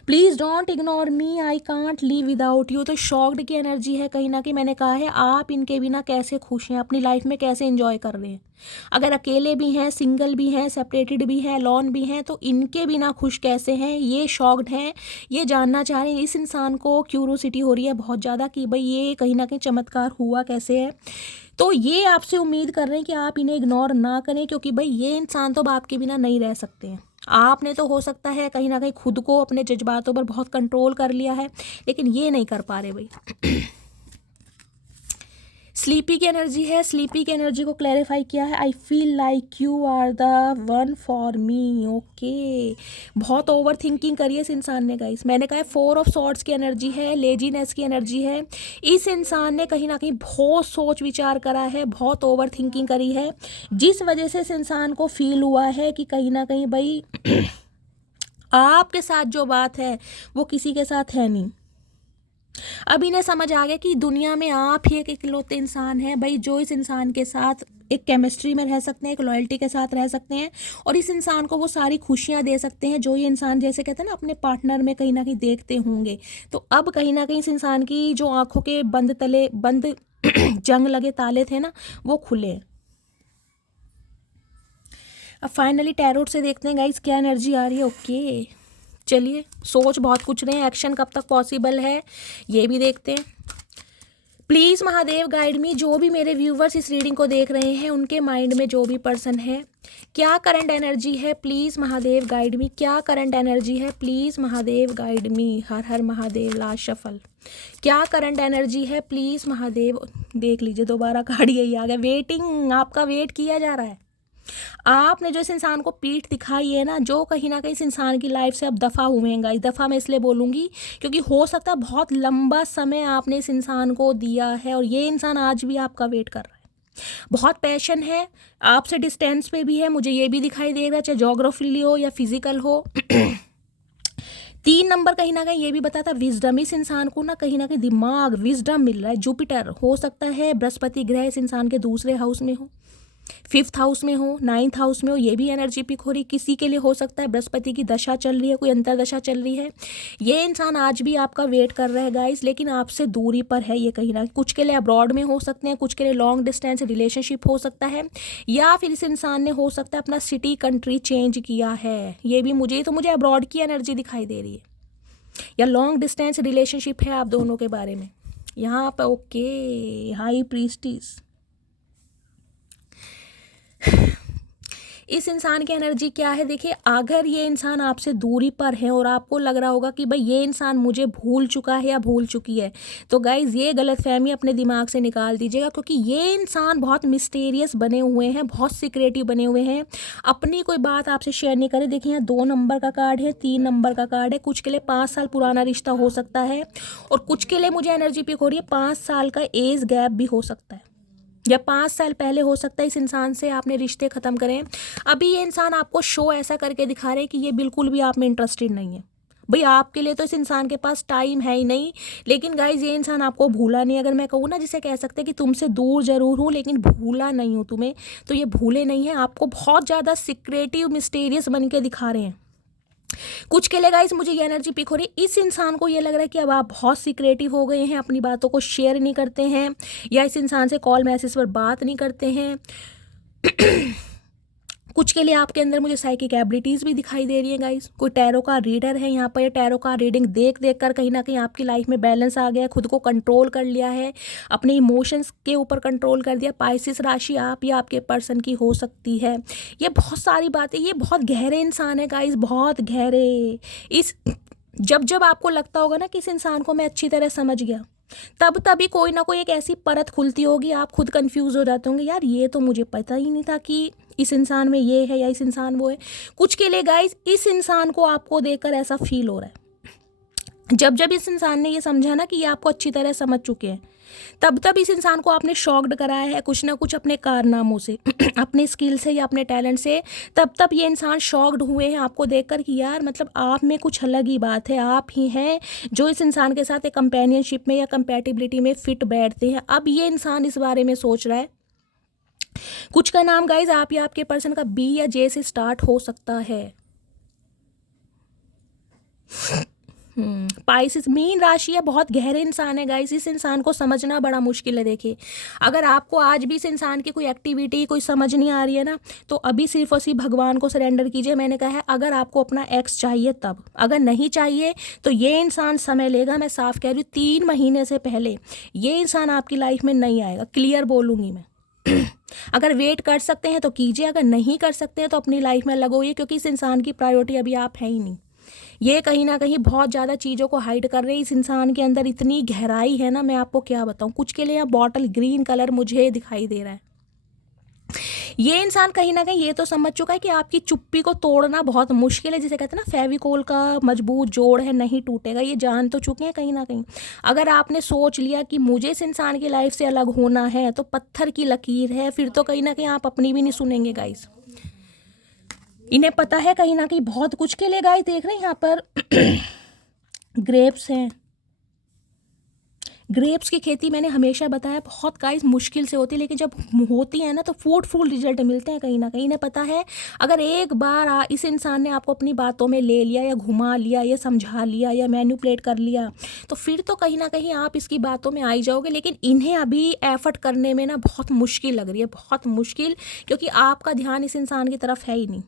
Please don't ignore me, I can't live without you, तो शॉक्ड की एनर्जी है कहीं ना कहीं। मैंने कहा है आप इनके बिना कैसे खुश हैं, अपनी लाइफ में कैसे एंजॉय कर रहे हैं। अगर अकेले भी हैं, सिंगल भी हैं, सेपरेटेड भी हैं, लॉन भी हैं, तो इनके बिना खुश कैसे हैं, ये शॉक्ड हैं, ये जानना चाह रहे हैं। इस इंसान को क्यूरोसिटी हो रही है बहुत ज़्यादा कि भाई ये कहीं ना कहीं चमत्कार हुआ कैसे है। तो ये आपसे उम्मीद कर रहे हैं कि आप इन्हें इग्नोर ना करें, क्योंकि भाई ये इंसान तो अब आपके बिना नहीं रह सकते हैं। आपने तो हो सकता है कहीं ना कहीं खुद को, अपने जज्बातों पर बहुत कंट्रोल कर लिया है, लेकिन ये नहीं कर पा रहे भाई। स्लीपी की एनर्जी है, स्लीपी की एनर्जी को क्लैरिफाई किया है। I feel like you are the one for me. Okay, बहुत ओवर थिंकिंग करी है इस इंसान ने गाइस। मैंने कहा है 4 ऑफ सॉर्ड्स की एनर्जी है, लेजीनेस की एनर्जी है। इस इंसान ने कहीं ना कहीं बहुत सोच विचार करा है, बहुत ओवर थिंकिंग करी है, जिस वजह से इस इंसान को फील हुआ है कि कहीं ना कहीं भाई आपके साथ जो बात है वो किसी के साथ है नहीं। अब इन्हें समझ आ गया कि दुनिया में आप ही एक इकलौते इंसान हैं भाई, जो इस इंसान के साथ एक केमिस्ट्री में रह सकते हैं, एक लॉयल्टी के साथ रह सकते हैं और इस इंसान को वो सारी खुशियां दे सकते हैं जो ये इंसान, जैसे कहते हैं ना, अपने पार्टनर में कहीं ना कहीं देखते होंगे। तो अब कहीं ना कहीं इस इंसान की जो आंखों के बंद तले बंद जंग लगे ताले थे ना, वो खुले हैं। अब फाइनली टैरोट से देखते हैं गाइस क्या एनर्जी आ रही है। ओके, चलिए, सोच बहुत कुछ रहे हैं, एक्शन कब तक पॉसिबल है ये भी देखते हैं। प्लीज़ महादेव गाइड मी, जो भी मेरे व्यूवर्स इस रीडिंग को देख रहे हैं उनके माइंड में जो भी पर्सन है, क्या करंट एनर्जी है, प्लीज़ महादेव गाइड मी। क्या करंट एनर्जी है, प्लीज़ महादेव गाइड मी। हर हर महादेव, लास्ट शफल। क्या करंट एनर्जी है, प्लीज़ महादेव। देख लीजिए, दोबारा कार्ड यही आ गया। वेटिंग, आपका वेट किया जा रहा है। आपने जो इस इंसान को पीठ दिखाई है ना, जो कहीं ना कहीं इस इंसान की लाइफ से अब दफ़ा हुए हैं गाइस। दफ़ा मैं इसलिए बोलूँगी क्योंकि हो सकता है बहुत लंबा समय आपने इस इंसान को दिया है और ये इंसान आज भी आपका वेट कर रहा है। बहुत पैशन है, आपसे डिस्टेंस पे भी है, मुझे ये भी दिखाई दे रहा है, चाहे जोग्राफिकली हो या फिजिकल हो। 3 नंबर कहीं ना कहीं ये भी बताता है विजडम। इस इंसान को ना कहीं दिमाग, विजडम मिल रहा है। जुपिटर हो सकता है, बृहस्पति ग्रह इस इंसान के दूसरे हाउस में हो, 5th हाउस में हो, 9th हाउस में हो, ये भी एनर्जी पिक हो रही। किसी के लिए हो सकता है बृहस्पति की दशा चल रही है, कोई अंतरदशा चल रही है। ये इंसान आज भी आपका वेट कर रहा है गाइस, लेकिन आपसे दूरी पर है ये कहीं ना। कुछ के लिए अब्रॉड में हो सकते हैं, कुछ के लिए लॉन्ग डिस्टेंस रिलेशनशिप हो सकता है, या फिर इस इंसान ने हो सकता है अपना सिटी कंट्री चेंज किया है। ये भी मुझे अब्रॉड की एनर्जी दिखाई दे रही है, या लॉन्ग डिस्टेंस रिलेशनशिप है आप दोनों के बारे में यहाँ पर। Okay, high priestess. इस इंसान की एनर्जी क्या है देखिए, अगर ये इंसान आपसे दूरी पर है और आपको लग रहा होगा कि भाई ये इंसान मुझे भूल चुका है या भूल चुकी है, तो गाइज ये गलतफहमी अपने दिमाग से निकाल दीजिएगा, क्योंकि ये इंसान बहुत मिस्टीरियस बने हुए हैं, बहुत सीक्रेटिव बने हुए हैं, अपनी कोई बात आपसे शेयर नहीं करे। देखिए यहाँ 2 नंबर का कार्ड है, 3 नंबर का कार्ड है। कुछ के लिए 5 साल पुराना रिश्ता हो सकता है और कुछ के लिए मुझे एनर्जी पिक हो रही है 5 साल का एज गैप भी हो सकता है, या 5 साल पहले हो सकता है इस इंसान से आपने रिश्ते ख़त्म करें। अभी ये इंसान आपको शो ऐसा करके दिखा रहे हैं कि ये बिल्कुल भी आप में इंटरेस्टेड नहीं है। भाई आपके लिए तो इस इंसान के पास टाइम है ही नहीं, लेकिन गाइज ये इंसान आपको भूला नहीं। अगर मैं कहूँ ना, जिसे कह सकते हैं कि तुमसे दूर जरूर हूँ लेकिन भूला नहीं हूँ तुम्हें, तो ये भूले नहीं है, आपको बहुत ज़्यादा सीक्रेटिव मिस्टीरियस बन के दिखा रहे हैं। कुछ के लिए गाइस मुझे ये एनर्जी पिक हो रही है, इस इंसान को ये लग रहा है कि अब आप बहुत सीक्रेटिव हो गए हैं, अपनी बातों को शेयर नहीं करते हैं, या इस इंसान से कॉल मैसेज पर बात नहीं करते हैं। कुछ के लिए आपके अंदर मुझे साइकिक एबिलिटीज़ भी दिखाई दे रही है गाइस। कोई टैरो का रीडर है यहाँ पर, ये टैरो का रीडिंग देख देख कर कहीं ना कहीं आपकी लाइफ में बैलेंस आ गया, खुद को कंट्रोल कर लिया है, अपने इमोशंस के ऊपर कंट्रोल कर दिया। पाइसिस राशि आप या आपके पर्सन की हो सकती है। ये बहुत सारी बातें, ये बहुत गहरे इंसान है गाइस, बहुत गहरे। इस जब जब आपको लगता होगा ना कि इस इंसान को मैं अच्छी तरह समझ गया, तब तभी कोई ना कोई एक ऐसी परत खुलती होगी, आप खुद कंफ्यूज हो जाते होंगे, यार ये तो मुझे पता ही नहीं था कि इस इंसान में ये है या इस इंसान वो है। कुछ के लिए गाइस इस इंसान को आपको देखकर ऐसा फील हो रहा है, जब जब इस इंसान ने ये समझा ना कि ये आपको अच्छी तरह समझ चुके हैं, तब तब इस इंसान को आपने शॉक्ड कराया है कुछ ना कुछ अपने कारनामों से, अपने स्किल से या अपने टैलेंट से। तब तब ये इंसान शॉक्ड हुए हैं आपको देखकर कि यार मतलब आप में कुछ अलग ही बात है, आप ही हैं जो इस इंसान के साथ एक कंपेनियनशिप में या कंपैटिबिलिटी में फिट बैठते हैं। अब ये इंसान इस बारे में सोच रहा है। कुछ का नाम गाइज आप या आपके पर्सन का बी या जे से स्टार्ट हो सकता है। पाइसिस मीन राशि है, बहुत गहरे इंसान है गाइस, इस इंसान को समझना बड़ा मुश्किल है। देखिए अगर आपको आज भी इस इंसान की कोई एक्टिविटी कोई समझ नहीं आ रही है ना, तो अभी सिर्फ और सिर्फ भगवान को सरेंडर कीजिए। मैंने कहा है अगर आपको अपना एक्स चाहिए तब, अगर नहीं चाहिए तो ये इंसान समय लेगा। मैं साफ कह रही हूँ 3 महीने से पहले ये इंसान आपकी लाइफ में नहीं आएगा, क्लियर बोलूँगी मैं। अगर वेट कर सकते हैं तो कीजिए, अगर नहीं कर सकते हैं तो अपनी लाइफ में लगोइए, क्योंकि इस इंसान की प्रायोरिटी अभी आप है ही नहीं। ये कहीं ना कहीं बहुत ज़्यादा चीज़ों को हाइड कर रहे हैं। इस इंसान के अंदर इतनी गहराई है ना, मैं आपको क्या बताऊँ। कुछ के लिए यहाँ बॉटल ग्रीन कलर मुझे दिखाई दे रहा है। ये इंसान कहीं ना कहीं ये तो समझ चुका है कि आपकी चुप्पी को तोड़ना बहुत मुश्किल है, जिसे कहते हैं ना फेविकोल का मजबूत जोड़ है, नहीं टूटेगा। ये जान तो चुके हैं कहीं ना कहीं। अगर आपने सोच लिया कि मुझे इस इंसान की लाइफ से अलग होना है, तो पत्थर की लकीर है, फिर तो कहीं ना कहीं आप अपनी भी नहीं सुनेंगे गाइस। इन्हें पता है कहीं ना कहीं बहुत कुछ के लिए गाइस। देख रहे हैं यहाँ पर ग्रेप्स हैं, ग्रेप्स की खेती मैंने हमेशा बताया बहुत गाइस मुश्किल से होती है, लेकिन जब होती है ना तो फ्रूटफुल रिजल्ट मिलते हैं कहीं ना कहीं। इन्हें पता है अगर एक बार इस इंसान ने आपको अपनी बातों में ले लिया या घुमा लिया या समझा लिया या मैनिपुलेट कर लिया तो फिर तो कहीं ना कहीं आप इसकी बातों में आई जाओगे। लेकिन इन्हें अभी एफर्ट करने में ना बहुत मुश्किल लग रही है, बहुत मुश्किल, क्योंकि आपका ध्यान इस इंसान की तरफ है ही नहीं।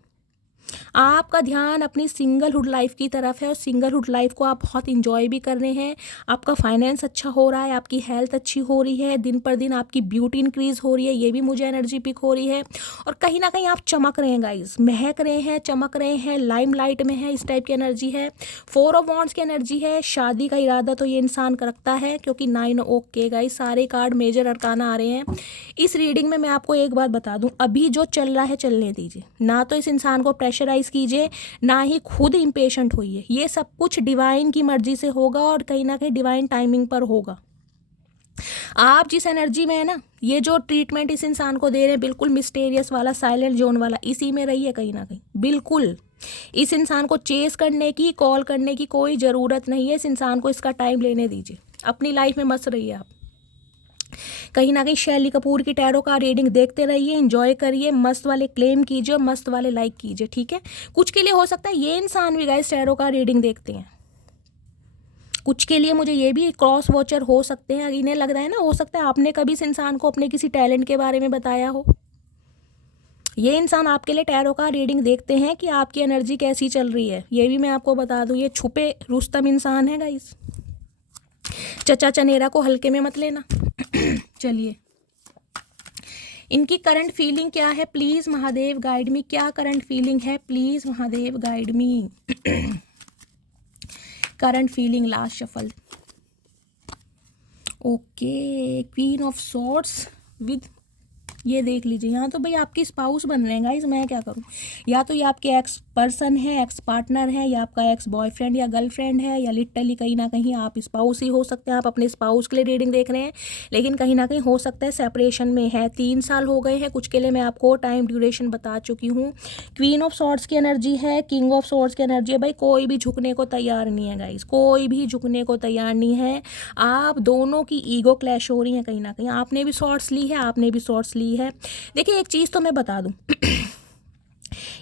आपका ध्यान अपनी सिंगलहुड लाइफ की तरफ है और सिंगलहुड लाइफ को आप बहुत इंजॉय भी कर रहे हैं। आपका फाइनेंस अच्छा हो रहा है, आपकी हेल्थ अच्छी हो रही है, दिन पर दिन आपकी ब्यूटी इंक्रीज हो रही है, ये भी मुझे एनर्जी पिक हो रही है। और कहीं ना कहीं आप चमक रहे हैं गाइज, महक रहे हैं, चमक रहे हैं, लाइमलाइट में है, इस टाइप की एनर्जी है। 4 ऑफ वॉन्ड्स की एनर्जी है। शादी का इरादा तो ये इंसान रखता है, क्योंकि 9 ओके गाइज, सारे कार्ड मेजर अरकाना आ रहे हैं इस रीडिंग में। मैं आपको एक बात बता दूं, अभी जो चल रहा है चलने दीजिए, ना तो इस इंसान को प्रेशराइज कीजिए, ना ही खुद इम्पेशेंट होइए। ये सब कुछ डिवाइन की मर्जी से होगा और कहीं ना कहीं डिवाइन टाइमिंग पर होगा। आप जिस एनर्जी में है ना, ये जो ट्रीटमेंट इस इंसान को दे रहे हैं बिल्कुल मिस्टेरियस वाला, साइलेंट जोन वाला, इसी में रहिए कहीं ना कहीं। बिल्कुल इस इंसान को चेस करने की, कॉल करने की कोई ज़रूरत नहीं है। इस इंसान को इसका टाइम लेने दीजिए, अपनी लाइफ में मस्त रहिए आप। कहीं ना कहीं शैली कपूर की टैरो का रीडिंग देखते रहिए, एंजॉय करिए, मस्त वाले क्लेम कीजिए, मस्त वाले लाइक कीजिए, ठीक है। कुछ के लिए हो सकता है ये इंसान भी गाइस टैरो का रीडिंग देखते हैं, कुछ के लिए मुझे ये भी क्रॉस वॉचर हो सकते हैं। इन्हें लग रहा है ना, हो सकता है आपने कभी इस इंसान को अपने किसी टैलेंट के बारे में बताया हो। ये इंसान आपके लिए टैरो का रीडिंग देखते हैं कि आपकी एनर्जी कैसी चल रही है। ये भी मैं आपको बता दूं, ये छुपे रुस्तम इंसान है गाइस। चचा चनेरा को हल्के में मत लेना। चलिए, इनकी करंट फीलिंग क्या है, प्लीज महादेव गाइड मी। क्या करंट फीलिंग है, please Mahadev guide me. Current feeling, last shuffle. Okay, queen of swords with, ये देख लीजिए, यहाँ तो भाई आपकी स्पाउस बन रहे हैं गाइस, मैं क्या करूँ। या तो ये आपके एक्स पर्सन है, एक्स पार्टनर है, या आपका एक्स बॉयफ्रेंड या गर्लफ्रेंड है, या लिटरली कहीं ना कहीं आप स्पाउस ही हो सकते हैं। आप अपने स्पाउस के लिए रीडिंग देख रहे हैं, लेकिन कहीं ना कहीं हो सकता है सेपरेशन में है, 3 साल हो गए हैं। कुछ के लिए मैं आपको टाइम ड्यूरेशन बता चुकी हूँ। क्वीन ऑफ सॉर्ड्स की एनर्जी है, किंग ऑफ सॉर्ड्स की एनर्जी है। भाई कोई भी झुकने को तैयार नहीं है गाइस, कोई भी झुकने को तैयार नहीं है। आप दोनों की ईगो क्लैश हो रही है कहीं ना कहीं। आपने भी सॉर्ड्स ली है, आपने भी सॉर्ड्स ली है। देखिए एक चीज़ तो मैं बता दूं,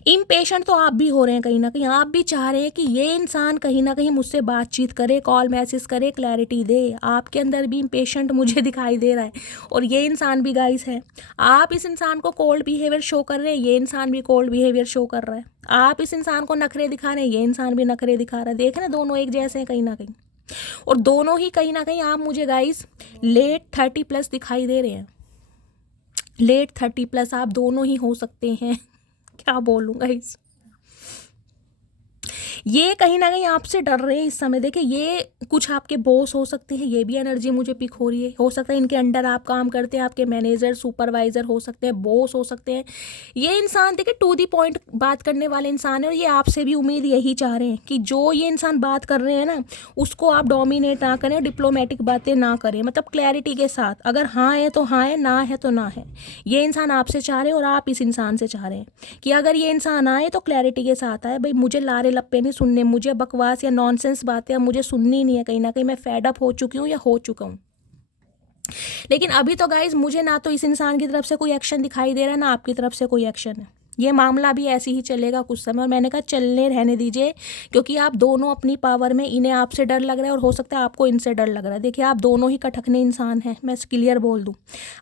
इम्पेशेंट तो आप भी हो रहे हैं कहीं ना कहीं। आप भी चाह रहे हैं कि ये इंसान कहीं ना कहीं मुझसे बातचीत करे, कॉल मैसेज करे, क्लैरिटी दे। आपके अंदर भी इम्पेशेंट मुझे दिखाई दे रहा है, और ये इंसान भी गाइस है। आप इस इंसान को कोल्ड बिहेवियर शो कर रहे हैं, ये इंसान भी कोल्ड बिहेवियर शो कर रहा है। आप इस इंसान को नखरे दिखा रहे हैं, ये इंसान भी नखरे दिखा रहा है। देख रहे हैं, दोनों एक जैसे हैं कहीं ना कहीं, और दोनों ही कहीं ना कहीं आप मुझे गाइस लेट 30+ दिखाई दे रहे हैं। लेट 30+ आप दोनों ही हो सकते हैं। क्या बोलूँगा इस, ये कहीं ना कहीं आपसे डर रहे हैं इस समय। देखिए ये कुछ आपके बॉस हो सकते हैं, ये भी एनर्जी मुझे पिक हो रही है। हो सकता है इनके अंडर आप काम करते हैं, आपके मैनेजर सुपरवाइजर हो सकते हैं, बॉस हो सकते हैं। ये इंसान देखिए टू दी पॉइंट बात करने वाले इंसान है, और ये आपसे भी उम्मीद यही चाह रहे हैं कि जो ये इंसान बात कर रहे हैं ना, उसको आप डोमिनेट ना करें और डिप्लोमेटिक बातें ना करें, मतलब क्लैरिटी के साथ। अगर हाँ है तो हाँ है, ना है तो ना है। ये इंसान आपसे चाह रहे हैं और आप इस इंसान से चाह रहे हैं कि अगर ये इंसान आए तो क्लैरिटी के साथ आए। भाई मुझे लारे लप्पे नहीं सुनने, मुझे बकवास या नॉनसेंस बातें अब मुझे सुननी नहीं है। कहीं ना कहीं मैं फेड अप हो चुकी हूँ या हो चुका हूँ। लेकिन अभी तो गाइज मुझे ना तो इस इंसान की तरफ से कोई एक्शन दिखाई दे रहा है, ना आपकी तरफ से कोई एक्शन है। ये मामला भी ऐसे ही चलेगा कुछ समय, और मैंने कहा चलने रहने दीजिए, क्योंकि आप दोनों अपनी पावर में, इन्हें आपसे डर लग रहा है और हो सकता है आपको इनसे डर लग रहा है। देखिए आप दोनों ही कटखने इंसान हैं, मैं क्लियर बोल दूं।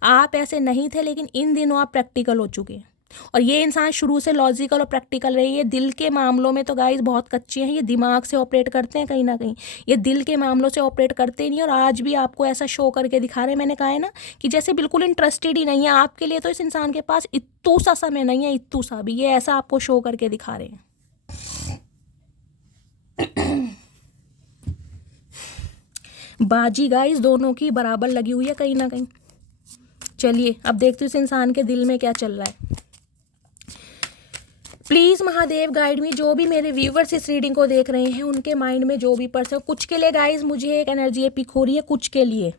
आप ऐसे नहीं थे, लेकिन इन दिनों आप प्रैक्टिकल हो चुके हैं। और ये इंसान शुरू से लॉजिकल और प्रैक्टिकल रही है। दिल के मामलों में तो गाइस बहुत कच्चे हैं, ये दिमाग से ऑपरेट करते हैं कहीं ना कहीं, ये दिल के मामलों से ऑपरेट करते नहीं। और आज भी आपको ऐसा शो करके दिखा रहे हैं, मैंने कहा है ना कि जैसे बिल्कुल इंटरेस्टेड ही नहीं है। आपके लिए तो इस इंसान के पास इत्तू सा समय नहीं है, इत्तू सा भी, ये ऐसा आपको शो करके दिखा रहे हैं। बाजी गाइस दोनों की बराबर लगी हुई है कहीं ना कहीं। चलिए अब देखते हैं इस इंसान के दिल में क्या चल रहा है। Please Mahadev guide me. जो भी मेरे व्यूवर्स इस रीडिंग को देख रहे हैं, उनके माइंड में जो भी पर्सन, कुछ के लिए गाइज मुझे एक एनर्जी पिक हो रही है, कुछ के लिए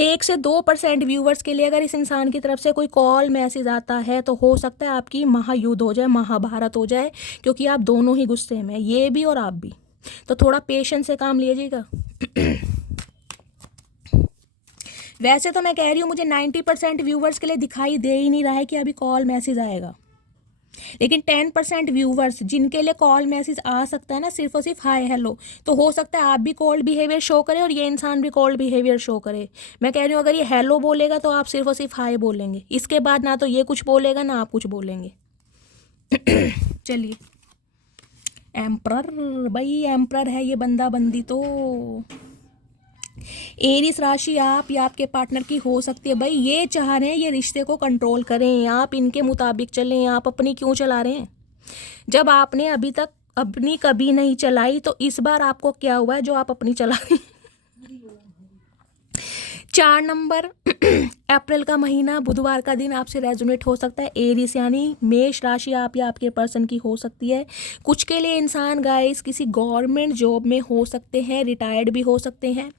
1 से 2% व्यूवर्स के लिए अगर इस इंसान की तरफ से कोई कॉल मैसेज आता है तो हो सकता है आपकी महायुद्ध हो जाए, महाभारत हो जाए, क्योंकि आप दोनों ही गुस्से में, ये भी और आप भी। तो थोड़ा पेशेंस से काम लीजिएगा। वैसे तो मैं कह रही हूँ मुझे 90% व्यूवर्स के लिए दिखाई दे ही नहीं रहा है कि अभी कॉल मैसेज आएगा, लेकिन 10% व्यूवर्स जिनके लिए कॉल मैसेज आ सकता है ना, सिर्फ और सिर्फ हाय हेलो, तो हो सकता है आप भी कोल्ड बिहेवियर शो करें और ये इंसान भी कोल्ड बिहेवियर शो करे। मैं कह रही हूँ अगर ये हेलो बोलेगा तो आप सिर्फ और सिर्फ हाय बोलेंगे, इसके बाद ना तो ये कुछ बोलेगा ना आप कुछ बोलेंगे। चलिए, एम्प्रर, भाई एम्प्रर है ये बंदा बंदी तो। एरिस राशि आप या आपके पार्टनर की हो सकती है। भाई ये चाह रहे हैं ये रिश्ते को कंट्रोल करें, आप इनके मुताबिक चलें, आप अपनी क्यों चला रहे हैं? जब आपने अभी तक अपनी कभी नहीं चलाई तो इस बार आपको क्या हुआ है जो आप अपनी चला रही? 4 नंबर अप्रैल का महीना, बुधवार का दिन आपसे रेजोनेट हो सकता है। एरिस यानी मेष राशि आप या आपके पर्सन की हो सकती है। कुछ के लिए इंसान गाइस किसी गवर्नमेंट जॉब में हो सकते हैं, रिटायर्ड भी हो सकते हैं।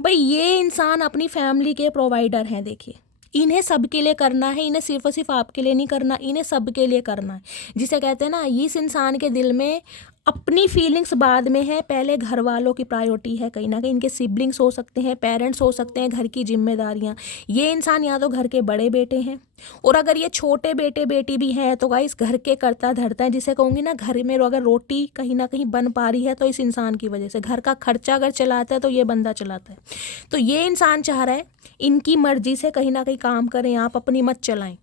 भाई ये इंसान अपनी फैमिली के प्रोवाइडर हैं। देखिए, इन्हें सबके लिए करना है, इन्हें सिर्फ और सिर्फ आपके लिए नहीं करना, इन्हें सबके लिए करना है। जिसे कहते हैं ना, इस इंसान के दिल में अपनी फीलिंग्स बाद में है, पहले घर वालों की प्रायोरिटी है। कहीं ना कहीं इनके सिबलिंग्स हो सकते हैं, पेरेंट्स हो सकते हैं, घर की जिम्मेदारियां। ये इंसान या तो घर के बड़े बेटे हैं, और अगर ये छोटे बेटे बेटी भी हैं तो गाइस घर के करता धरता है। जिसे कहूँगी ना, घर में अगर रोटी कहीं ना कहीं बन पा रही है तो इस इंसान की वजह से। घर का खर्चा अगर चलाता है तो ये बंदा चलाता है। तो ये इंसान चाह रहा है इनकी मर्जी से कहीं ना कहीं काम करें, आप अपनी मत चलाएं।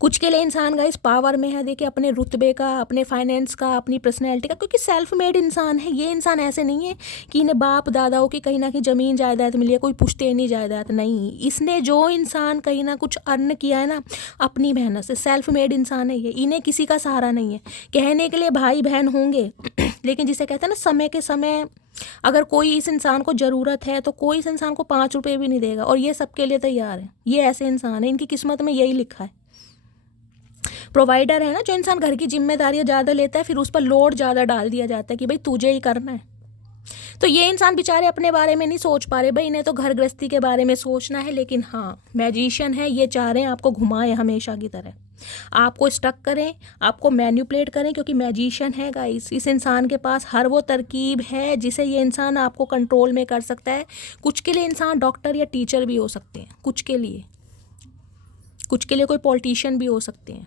कुछ के लिए इंसान गाइस पावर में है। देखिए, अपने रुतबे का, अपने फाइनेंस का, अपनी पर्सनैलिटी का, क्योंकि सेल्फ मेड इंसान है ये इंसान। ऐसे नहीं है कि इन्हें बाप दादाओं की कहीं ना कहीं ज़मीन जायदाद मिली है, कोई पुश्तैनी जायदाद नहीं। इसने जो इंसान कहीं ना कुछ अर्न किया है ना अपनी मेहनत से, सेल्फ मेड इंसान है ये। इन्हें किसी का सहारा नहीं है। कहने के लिए भाई बहन होंगे लेकिन जिसे कहते हैं ना, समय के समय अगर कोई इस इंसान को ज़रूरत है तो कोई इस इंसान को 5 रुपये भी नहीं देगा, और ये सबके लिए तैयार है। ये ऐसे इंसान है, इनकी किस्मत में यही लिखा है। प्रोवाइडर है ना, जो इंसान घर की जिम्मेदारियां ज़्यादा लेता है, फिर उस पर लोड ज़्यादा डाल दिया जाता है कि भाई तुझे ही करना है। तो ये इंसान बेचारे अपने बारे में नहीं सोच पा रहे। भाई इन्हें तो घर गृहस्थी के बारे में सोचना है, लेकिन हाँ, मैजिशियन है, ये चाह रहे हैं आपको घुमाए हमेशा की तरह, आपको स्टक करें, आपको मैन्युपुलेट करें, क्योंकि मैजिशियन है गाइस। इस इंसान के पास हर वो तरकीब है जिसे ये इंसान आपको कंट्रोल में कर सकता है। कुछ के लिए इंसान डॉक्टर या टीचर भी हो सकते हैं, कुछ के लिए कोई पॉलिटिशियन भी हो सकते हैं।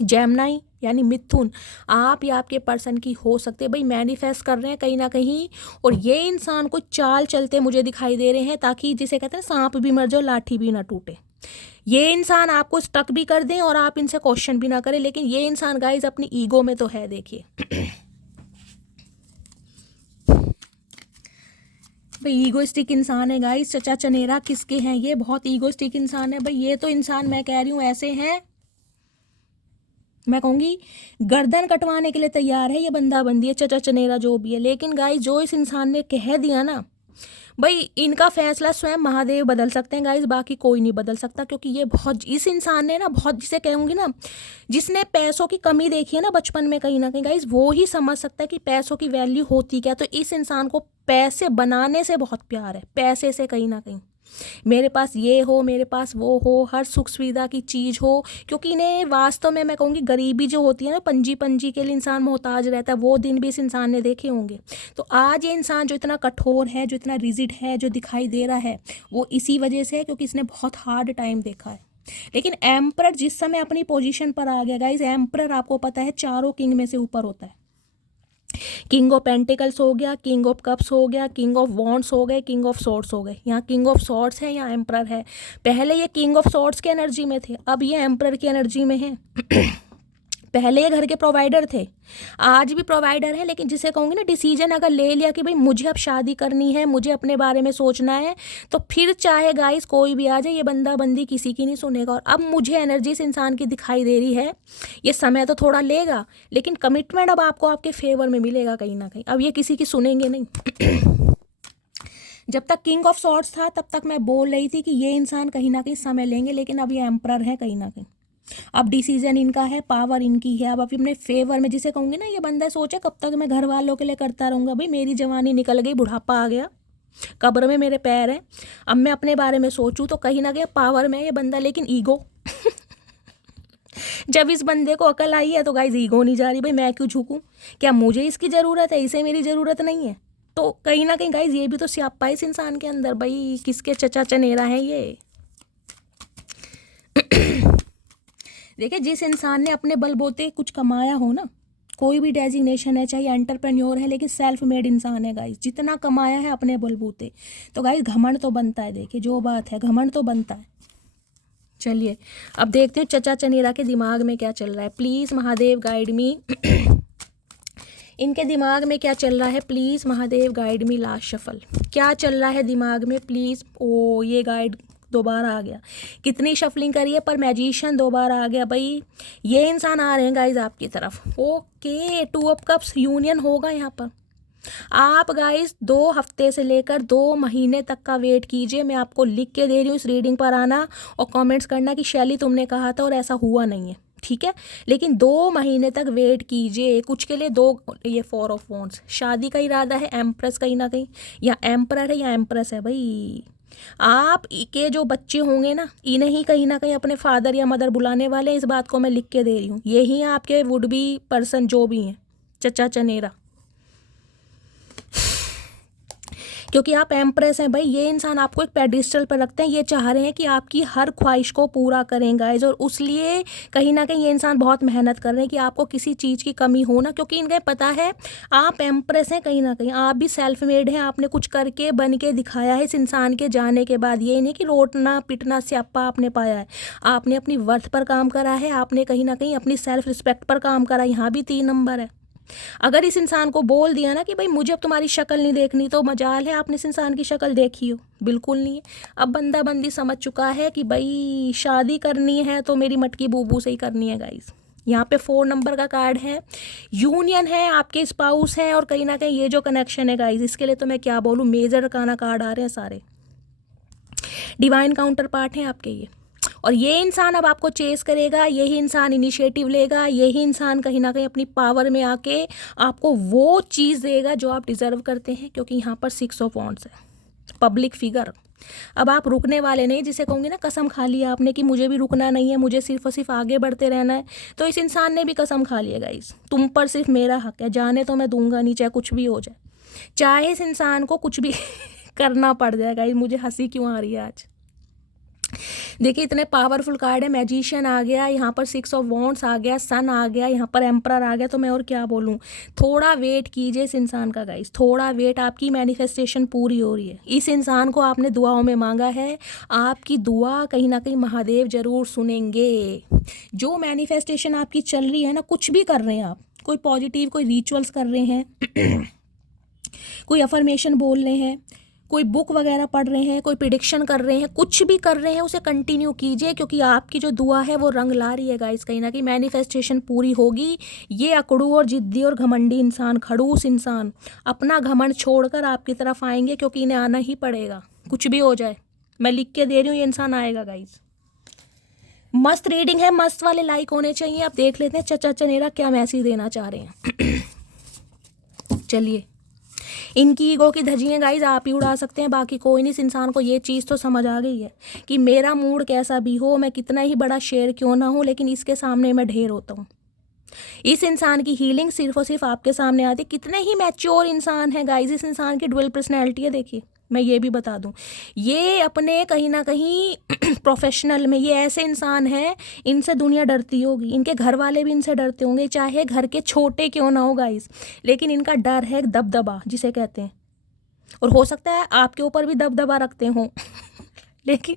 जेमिनी यानी मिथुन आप या आपके पर्सन की हो सकते हैं। भाई मैनिफेस्ट कर रहे हैं कहीं ना कहीं, और ये इंसान को चाल चलते मुझे दिखाई दे रहे हैं, ताकि जिसे कहते हैं सांप भी मर जाए लाठी भी ना टूटे। ये इंसान आपको स्टक भी कर दें और आप इनसे क्वेश्चन भी ना करें, लेकिन ये इंसान गाइज अपनी ईगो में तो है। देखिए भाई ईगोइस्टिक इंसान है गाइज। चचा चनेरा किसके हैं? ये बहुत ईगोइस्टिक इंसान है। भाई ये तो इंसान, मैं कह रही हूँ, ऐसे हैं, मैं कहूँगी गर्दन कटवाने के लिए तैयार है ये बंदा बंदी है, चचा चनेरा जो भी है। लेकिन गाइस जो इस इंसान ने कह दिया ना, भाई इनका फैसला स्वयं महादेव बदल सकते हैं गाइस, बाकी कोई नहीं बदल सकता। क्योंकि ये बहुत, इस इंसान ने ना बहुत, जिसे कहूँगी ना, जिसने पैसों की कमी देखी है ना बचपन में कहीं ना कहीं गाइस, वो ही समझ सकता है कि पैसों की वैल्यू होती क्या। तो इस इंसान को पैसे बनाने से बहुत प्यार है, पैसे से कहीं ना कहीं। मेरे पास ये हो, मेरे पास वो हो, हर सुख सुविधा की चीज़ हो। क्योंकि इन्हें वास्तव में मैं कहूँगी गरीबी जो होती है ना, पंजी पंजी के लिए इंसान मोहताज रहता है, वो दिन भी इस इंसान ने देखे होंगे। तो आज ये इंसान जो इतना कठोर है, जो इतना रिजिड है, जो दिखाई दे रहा है, वो इसी वजह से है क्योंकि इसने बहुत हार्ड टाइम देखा है। लेकिन एम्परर जिस समय अपनी पोजीशन पर आ गया गाइस, एम्परर आपको पता है चारों किंग में से ऊपर होता है। किंग ऑफ पेंटिकल्स हो गया, किंग ऑफ कप्स हो गया, किंग ऑफ वॉन्ड्स हो गए, किंग ऑफ सॉर्ड्स हो गए। यहाँ किंग ऑफ सॉर्ड्स है, यहाँ एम्परर है। पहले ये किंग ऑफ सॉर्ड्स की एनर्जी में थे, अब ये एम्परर की एनर्जी में है। पहले ये घर के प्रोवाइडर थे, आज भी प्रोवाइडर है, लेकिन जिसे कहूँगी ना, डिसीजन अगर ले लिया कि भाई मुझे अब शादी करनी है, मुझे अपने बारे में सोचना है, तो फिर चाहे गाइस कोई भी आ जाए, ये बंदा बंदी किसी की नहीं सुनेगा। और अब मुझे एनर्जी इस इंसान की दिखाई दे रही है, ये समय तो थोड़ा लेगा, लेकिन कमिटमेंट अब आपको आपके फेवर में मिलेगा कहीं ना कहीं। अब ये किसी की सुनेंगे नहीं। जब तक किंग ऑफ सॉर्ड्स था तब तक मैं बोल रही थी कि ये इंसान कहीं ना कहीं समय लेंगे, लेकिन अब ये एम्परर है कहीं ना कहीं। अब डिसीजन इनका है, पावर इनकी है, अब अपने फेवर में, जिसे कहूँगी ना, ये बंदा सोचे कब तक मैं घर वालों के लिए करता रहूँगा। भाई मेरी जवानी निकल गई, बुढ़ापा आ गया, कब्र में मेरे पैर हैं, अब मैं अपने बारे में सोचूं तो कहीं ना कहीं पावर में ये बंदा, लेकिन ईगो जब इस बंदे को अकल आई है तो गाइस ईगो नहीं जा रही। भाई मैं क्यों झुकूं, क्या मुझे इसकी ज़रूरत है, इसे मेरी ज़रूरत नहीं है। तो कहीं ना कहीं गाइज ये भी तो स्यापा है इस इंसान के अंदर, भाई किसके चचा चनेरा है ये। देखिए, जिस इंसान ने अपने बलबूते कुछ कमाया हो ना, कोई भी डेजिग्नेशन है, चाहे एंटरप्रेन्योर है, लेकिन सेल्फ मेड इंसान है गाइज, जितना कमाया है अपने बलबूते, तो गाइज घमंड तो बनता है। देखिए जो बात है, घमंड तो बनता है। चलिए अब देखते हैं चचा चनेरा के दिमाग में क्या चल रहा है। प्लीज़ महादेव गाइड मी। इनके दिमाग में क्या चल रहा है, please Mahadev guide me. Last shuffle, क्या चल रहा है दिमाग में प्लीज़। ओ ये गाइड दोबारा आ गया, कितनी शफलिंग करिए पर मैजिशियन दोबारा आ गया। भाई ये इंसान आ रहे हैं गाइज आपकी तरफ। ओके, 2 ऑफ कप्स यूनियन होगा यहाँ पर। आप गाइस 2 हफ्ते से लेकर 2 महीने तक का वेट कीजिए। मैं आपको लिख के दे रही हूँ, इस रीडिंग पर आना और कमेंट्स करना कि शैली तुमने कहा था और ऐसा हुआ नहीं है, ठीक है। लेकिन 2 महीने तक वेट कीजिए कुछ के लिए। 2 ये 4 ऑफ वॉन्ड्स, शादी का इरादा है, एम्प्रेस कहीं ना कहीं, या एम्परर है या एम्प्रेस है। भाई आप के जो बच्चे होंगे ना, इन्हें ही कहीं ना कहीं अपने फादर या मदर बुलाने वाले हैं। इस बात को मैं लिख के दे रही हूँ। यही आपके वुड बी पर्सन जो भी हैं, चचा चनेरा, क्योंकि आप एम्प्रेस हैं। भाई ये इंसान आपको एक पेडिस्टल पर रखते हैं। ये चाह रहे हैं कि आपकी हर ख्वाहिश को पूरा करें गाइज, और उसलिए कहीं ना कहीं ये इंसान बहुत मेहनत कर रहे हैं कि आपको किसी चीज़ की कमी हो ना, क्योंकि इन्हें पता है आप एम्प्रेस हैं। कहीं ना कहीं आप भी सेल्फ मेड हैं, आपने कुछ करके बन के दिखाया है इस इंसान के जाने के बाद। ये नहीं कि रोटना पिटना स्यापा आपने पाया है, आपने अपनी वर्थ पर काम करा है, आपने कहीं ना कहीं अपनी सेल्फ रिस्पेक्ट पर काम करा। यहाँ भी 3 नंबर है। अगर इस इंसान को बोल दिया ना कि भाई मुझे अब तुम्हारी शक्ल नहीं देखनी, तो मजाल है आपने इस इंसान की शक्ल देखी हो, बिल्कुल नहीं है। अब बंदा बंदी समझ चुका है कि भाई शादी करनी है तो मेरी मटकी बूबू से ही करनी है गाइस। यहाँ पे 4 नंबर का कार्ड है, यूनियन है, आपके स्पाउस है, और कहीं ना कहीं ये जो कनेक्शन है गाइस, इसके लिए तो मैं क्या बोलूँ, मेजर काना कार्ड आ रहे हैं सारे, डिवाइन काउंटर पार्ट हैं आपके ये। और ये इंसान अब आपको चेस करेगा, यही इंसान इनिशिएटिव लेगा, यही इंसान कहीं ना कहीं अपनी पावर में आके आपको वो चीज़ देगा जो आप डिज़र्व करते हैं, क्योंकि यहाँ पर 6 ऑफ वॉन्ड्स है, पब्लिक फिगर। अब आप रुकने वाले नहीं, जिसे कहूँगी ना कसम खा लिया आपने कि मुझे भी रुकना नहीं है, मुझे सिर्फ और सिर्फ आगे बढ़ते रहना है। तो इस इंसान ने भी कसम खा लिया गाइस, तुम पर सिर्फ मेरा हक है, जाने तो मैं दूंगा नहीं, चाहे कुछ भी हो जाए, चाहे इस इंसान को कुछ भी करना पड़ जाए गाइस। मुझे हंसी क्यों आ रही है आज। देखिए इतने पावरफुल कार्ड है, मैजिशियन आ गया, यहाँ पर 6 ऑफ वॉन्ड्स आ गया, सन आ गया, यहाँ पर एम्परर आ गया। तो मैं और क्या बोलूँ, थोड़ा वेट कीजिए इस इंसान का गाइस, थोड़ा वेट। आपकी मैनिफेस्टेशन पूरी हो रही है। इस इंसान को आपने दुआओं में मांगा है, आपकी दुआ कहीं ना कहीं महादेव जरूर सुनेंगे। जो मैनिफेस्टेशन आपकी चल रही है ना, कुछ भी कर रहे हैं आप, कोई पॉजिटिव, कोई रिचुअल्स कर रहे हैं कोई अफर्मेशन बोल रहे हैं, कोई बुक वगैरह पढ़ रहे हैं, कोई प्रिडिक्शन कर रहे हैं, कुछ भी कर रहे हैं, उसे कंटिन्यू कीजिए, क्योंकि आपकी जो दुआ है वो रंग ला रही है गाइस। कहीं ना कहीं मैनिफेस्टेशन पूरी होगी। ये अकड़ू और जिद्दी और घमंडी इंसान, खड़ूस इंसान, अपना घमंड छोड़कर आपकी तरफ आएंगे, क्योंकि इन्हें आना ही पड़ेगा, कुछ भी हो जाए। मैं लिख के दे रही हूँ, ये इंसान आएगा गाइस। मस्त रीडिंग है, मस्त वाले लाइक होने चाहिए। आप देख लेते हैं चचा चनेरा क्या मैसेज देना चाह रहे हैं। चलिए, इनकी ईगो की धज्जियां गाइज आप ही उड़ा सकते हैं, बाकी कोई नहीं। इस इंसान को ये चीज़ तो समझ आ गई है कि मेरा मूड कैसा भी हो, मैं कितना ही बड़ा शेर क्यों ना हूँ, लेकिन इसके सामने मैं ढेर होता हूँ। इस इंसान की हीलिंग सिर्फ और सिर्फ आपके सामने आती है। कितने ही मैच्योर इंसान है गाइज, इस इंसान की डुअल पर्सनैलिटी है। देखिए मैं ये भी बता दूं, ये अपने कहीं ना कहीं प्रोफेशनल में ये ऐसे इंसान हैं, इनसे दुनिया डरती होगी, इनके घर वाले भी इनसे डरते होंगे, चाहे घर के छोटे क्यों ना हो गाइस, लेकिन इनका डर है दबदबा जिसे कहते हैं। और हो सकता है आपके ऊपर भी दबदबा रखते हों लेकिन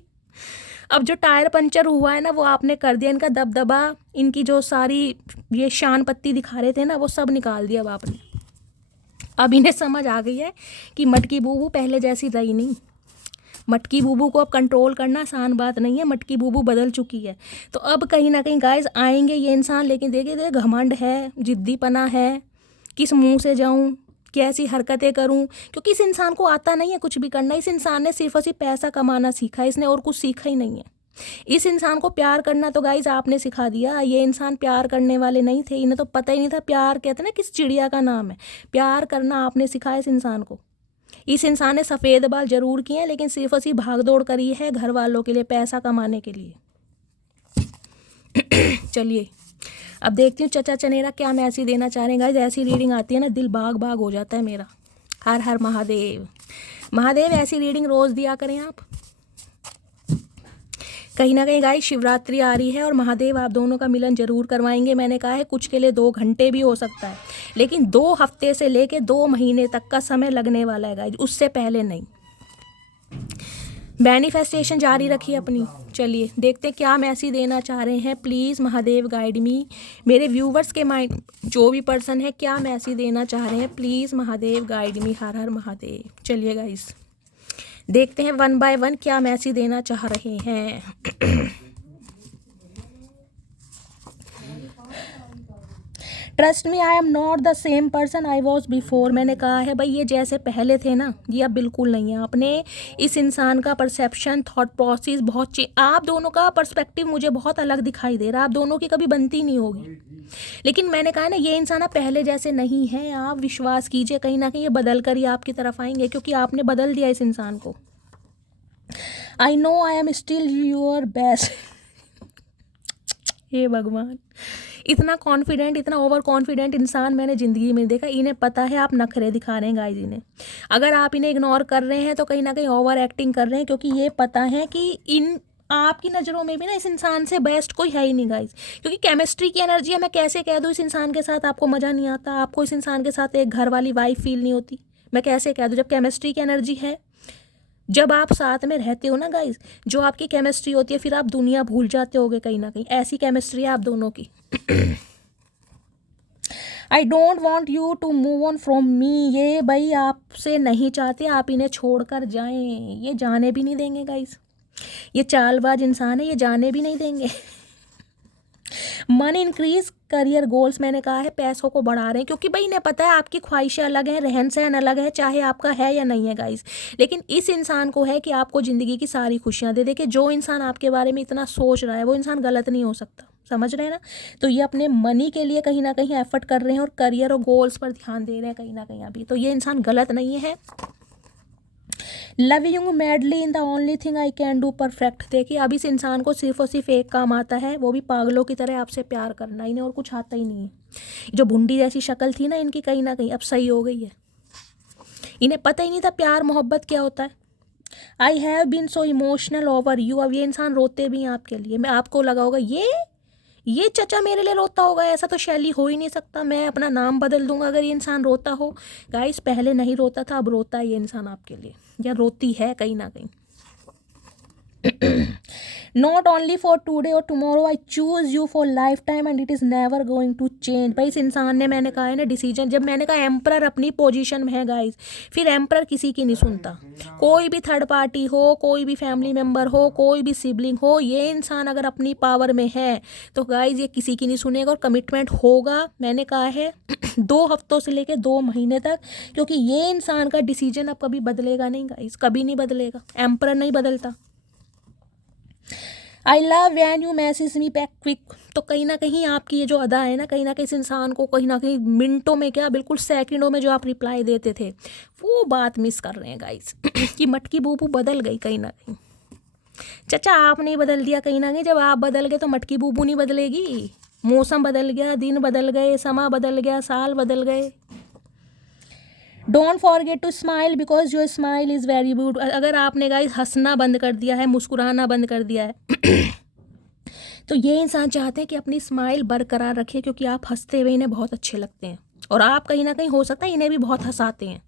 अब जो टायर पंचर हुआ है ना, वो आपने कर दिया। इनका दबदबा, इनकी जो सारी ये शान पत्ती दिखा रहे थे ना, वो सब निकाल दिया अब आपने। अब इन्हें समझ आ गई है कि मटकी बूबू पहले जैसी रही नहीं। मटकी बूबू को अब कंट्रोल करना आसान बात नहीं है, मटकी बूबू बदल चुकी है। तो अब कहीं ना कहीं गाइस आएंगे ये इंसान, लेकिन देखिए घमंड है, जिद्दीपना है, किस मुंह से जाऊं, कैसी हरकतें करूं, क्योंकि इस इंसान को आता नहीं है कुछ भी करना। इस इंसान ने सिर्फ और सिर्फ पैसा कमाना सीखा है, इसने और कुछ सीखा ही नहीं है। इस इंसान को प्यार करना तो गाइज आपने सिखा दिया। ये इंसान प्यार करने वाले नहीं थे, इन्हें तो पता ही नहीं था प्यार कहते ना किस चिड़िया का नाम है। प्यार करना आपने सिखाया इस इंसान को। इस इंसान ने सफ़ेद बाल जरूर किए हैं, लेकिन सिर्फ और सिर्फ भागदौड़ करी है घर वालों के लिए, पैसा कमाने के लिए। चलिए अब देखती हूँ चचा चनेरा क्या मैसेज देना चाह रहे हैं गाइज। ऐसी रीडिंग आती है ना, दिल बाग बाग हो जाता है मेरा। हर हर महादेव। महादेव ऐसी रीडिंग रोज़ दिया करें आप। कहीं ना कहीं गाइस शिवरात्रि आ रही है और महादेव आप दोनों का मिलन जरूर करवाएंगे। मैंने कहा है कुछ के लिए 2 घंटे भी हो सकता है, लेकिन 2 हफ्ते से लेके 2 महीने तक का समय लगने वाला है गाइस, उससे पहले नहीं। मैनिफेस्टेशन जारी रखिए अपनी। चलिए देखते हैं क्या मैसेज देना चाह रहे हैं। प्लीज़ महादेव गाइड मी। मेरे व्यूवर्स के माइंड जो भी पर्सन है क्या मैसेज देना चाह रहे हैं, प्लीज़ महादेव गाइड मी। हर हर महादेव। चलिए गाइस देखते हैं 1 बाय 1 क्या मैसेज देना चाह रहे हैं। Trust me I am not the same person I was before. मैंने कहा है भाई ये जैसे पहले थे ना, ये अब बिल्कुल नहीं है। आपने इस इंसान का परसेप्शन, थॉट प्रोसेस बहुत आप दोनों का पर्सपेक्टिव मुझे बहुत अलग दिखाई दे रहा है। आप दोनों की कभी बनती नहीं होगी, लेकिन मैंने कहा ना ये इंसान अब पहले जैसे नहीं है। आप विश्वास कीजिए कहीं ना कहीं ये बदल कर ही आपकी तरफ आएंगे, क्योंकि आपने बदल दिया इस इंसान को। I know I am still your best. हे भगवान, इतना कॉन्फिडेंट, इतना ओवर कॉन्फिडेंट इंसान मैंने ज़िंदगी में देखा। इन्हें पता है आप नखरे दिखा रहे हैं गाइस। इन्हें अगर आप इन्हें इग्नोर कर रहे हैं तो कहीं ना कहीं ओवर एक्टिंग कर रहे हैं, क्योंकि ये पता है कि इन आपकी नज़रों में भी ना इस इंसान से बेस्ट कोई है ही नहीं गाइस। क्योंकि केमिस्ट्री की एनर्जी है। मैं कैसे कह दूँ इस इंसान के साथ आपको मज़ा नहीं आता, आपको इस इंसान के साथ एक घर वाली वाइफ फील नहीं होती। मैं कैसे कह दूँ जब केमिस्ट्री की एनर्जी है, जब आप साथ में रहते हो ना गाइस, जो आपकी केमिस्ट्री होती है, फिर आप दुनिया भूल जाते होगे कहीं ना कहीं। ऐसी केमिस्ट्री है आप दोनों की। I don't want you to move on from me. ये भाई आपसे नहीं चाहते आप इन्हें छोड़कर जाएं। ये जाने भी नहीं देंगे गाइस। ये चालबाज इंसान है, ये जाने भी नहीं देंगे। Money increase, career goals. मैंने कहा है पैसों को बढ़ा रहे हैं, क्योंकि भाई इन्हें पता है आपकी ख्वाहिशें अलग हैं, रहन सहन अलग है, चाहे आपका है या नहीं है गाइस। लेकिन इस इंसान को है कि आपको ज़िंदगी की सारी खुशियां दे। देखिए जो इंसान आपके बारे में इतना सोच रहा है वो इंसान गलत नहीं हो सकता, समझ रहे हैं ना। तो ये अपने मनी के लिए कहीं ना कहीं एफर्ट कर रहे हैं और करियर और गोल्स पर ध्यान दे रहे हैं कहीं ना कहीं अभी। तो ये इंसान गलत नहीं है। Love you madly in the only thing I can do perfect. देखिए अब इस इंसान को सिर्फ और सिर्फ एक काम आता है, वो भी पागलों की तरह आपसे प्यार करना। इन्हें और कुछ आता ही नहीं है। जो भुंडी जैसी शक्ल थी ना इनकी, कहीं ना कहीं अब सही हो गई है। इन्हें पता ही नहीं था प्यार मोहब्बत क्या होता है। I have been so emotional over you. अब ये इंसान रोते भी हैं आपके लिए। मैं आपको लगा होगा ये चचा मेरे लिए रोता होगा, ऐसा तो शैली हो ही नहीं सकता, मैं अपना नाम बदल दूंगा अगर ये इंसान रोता हो। गाइस पहले नहीं रोता था, अब रोता है ये इंसान आपके लिए, या रोती है कहीं ना कहीं। नॉट ओनली फॉर टूडे और tomorrow, I choose you for lifetime and it is never going to change. भाई इस इंसान ने, मैंने कहा है ना डिसीजन, जब मैंने कहा एम्परर अपनी पोजीशन में है गाइस, फिर एम्परर किसी की नहीं सुनता। कोई भी थर्ड पार्टी हो, कोई भी फैमिली मेम्बर हो, कोई भी सिबलिंग हो, ये इंसान अगर अपनी पावर में है तो गाइस ये किसी की नहीं सुनेगा और कमिटमेंट होगा। मैंने कहा है 2 हफ्तों से लेकर 2 महीने तक, क्योंकि ये इंसान का डिसीजन अब कभी बदलेगा नहीं गाइस, कभी नहीं बदलेगा। एम्परर नहीं बदलता। I love when you message me back quick. तो कहीं ना कहीं आपकी ये जो अदा है ना, कहीं ना कहीं इस इंसान को कहीं ना कहीं मिनटों में क्या बिल्कुल सेकंडों में जो आप रिप्लाई देते थे वो बात मिस कर रहे हैं गाइस। कि मटकी बूबू बदल गई कहीं ना कहीं। चचा आपने बदल दिया कहीं ना कहीं। जब आप बदल गए तो मटकी बूबू नहीं बदलेगी। मौसम बदल गया, दिन बदल गए, समय बदल गया, साल बदल गए। Don't forget to smile because your smile is very beautiful. अगर आपने गाइस हंसना बंद कर दिया है, मुस्कुराना बंद कर दिया है तो ये इंसान चाहते हैं कि अपनी स्माइल बरकरार रखे, क्योंकि आप हंसते हुए इन्हें बहुत अच्छे लगते हैं और आप कहीं ना कहीं हो सकता है इन्हें भी बहुत हंसाते हैं,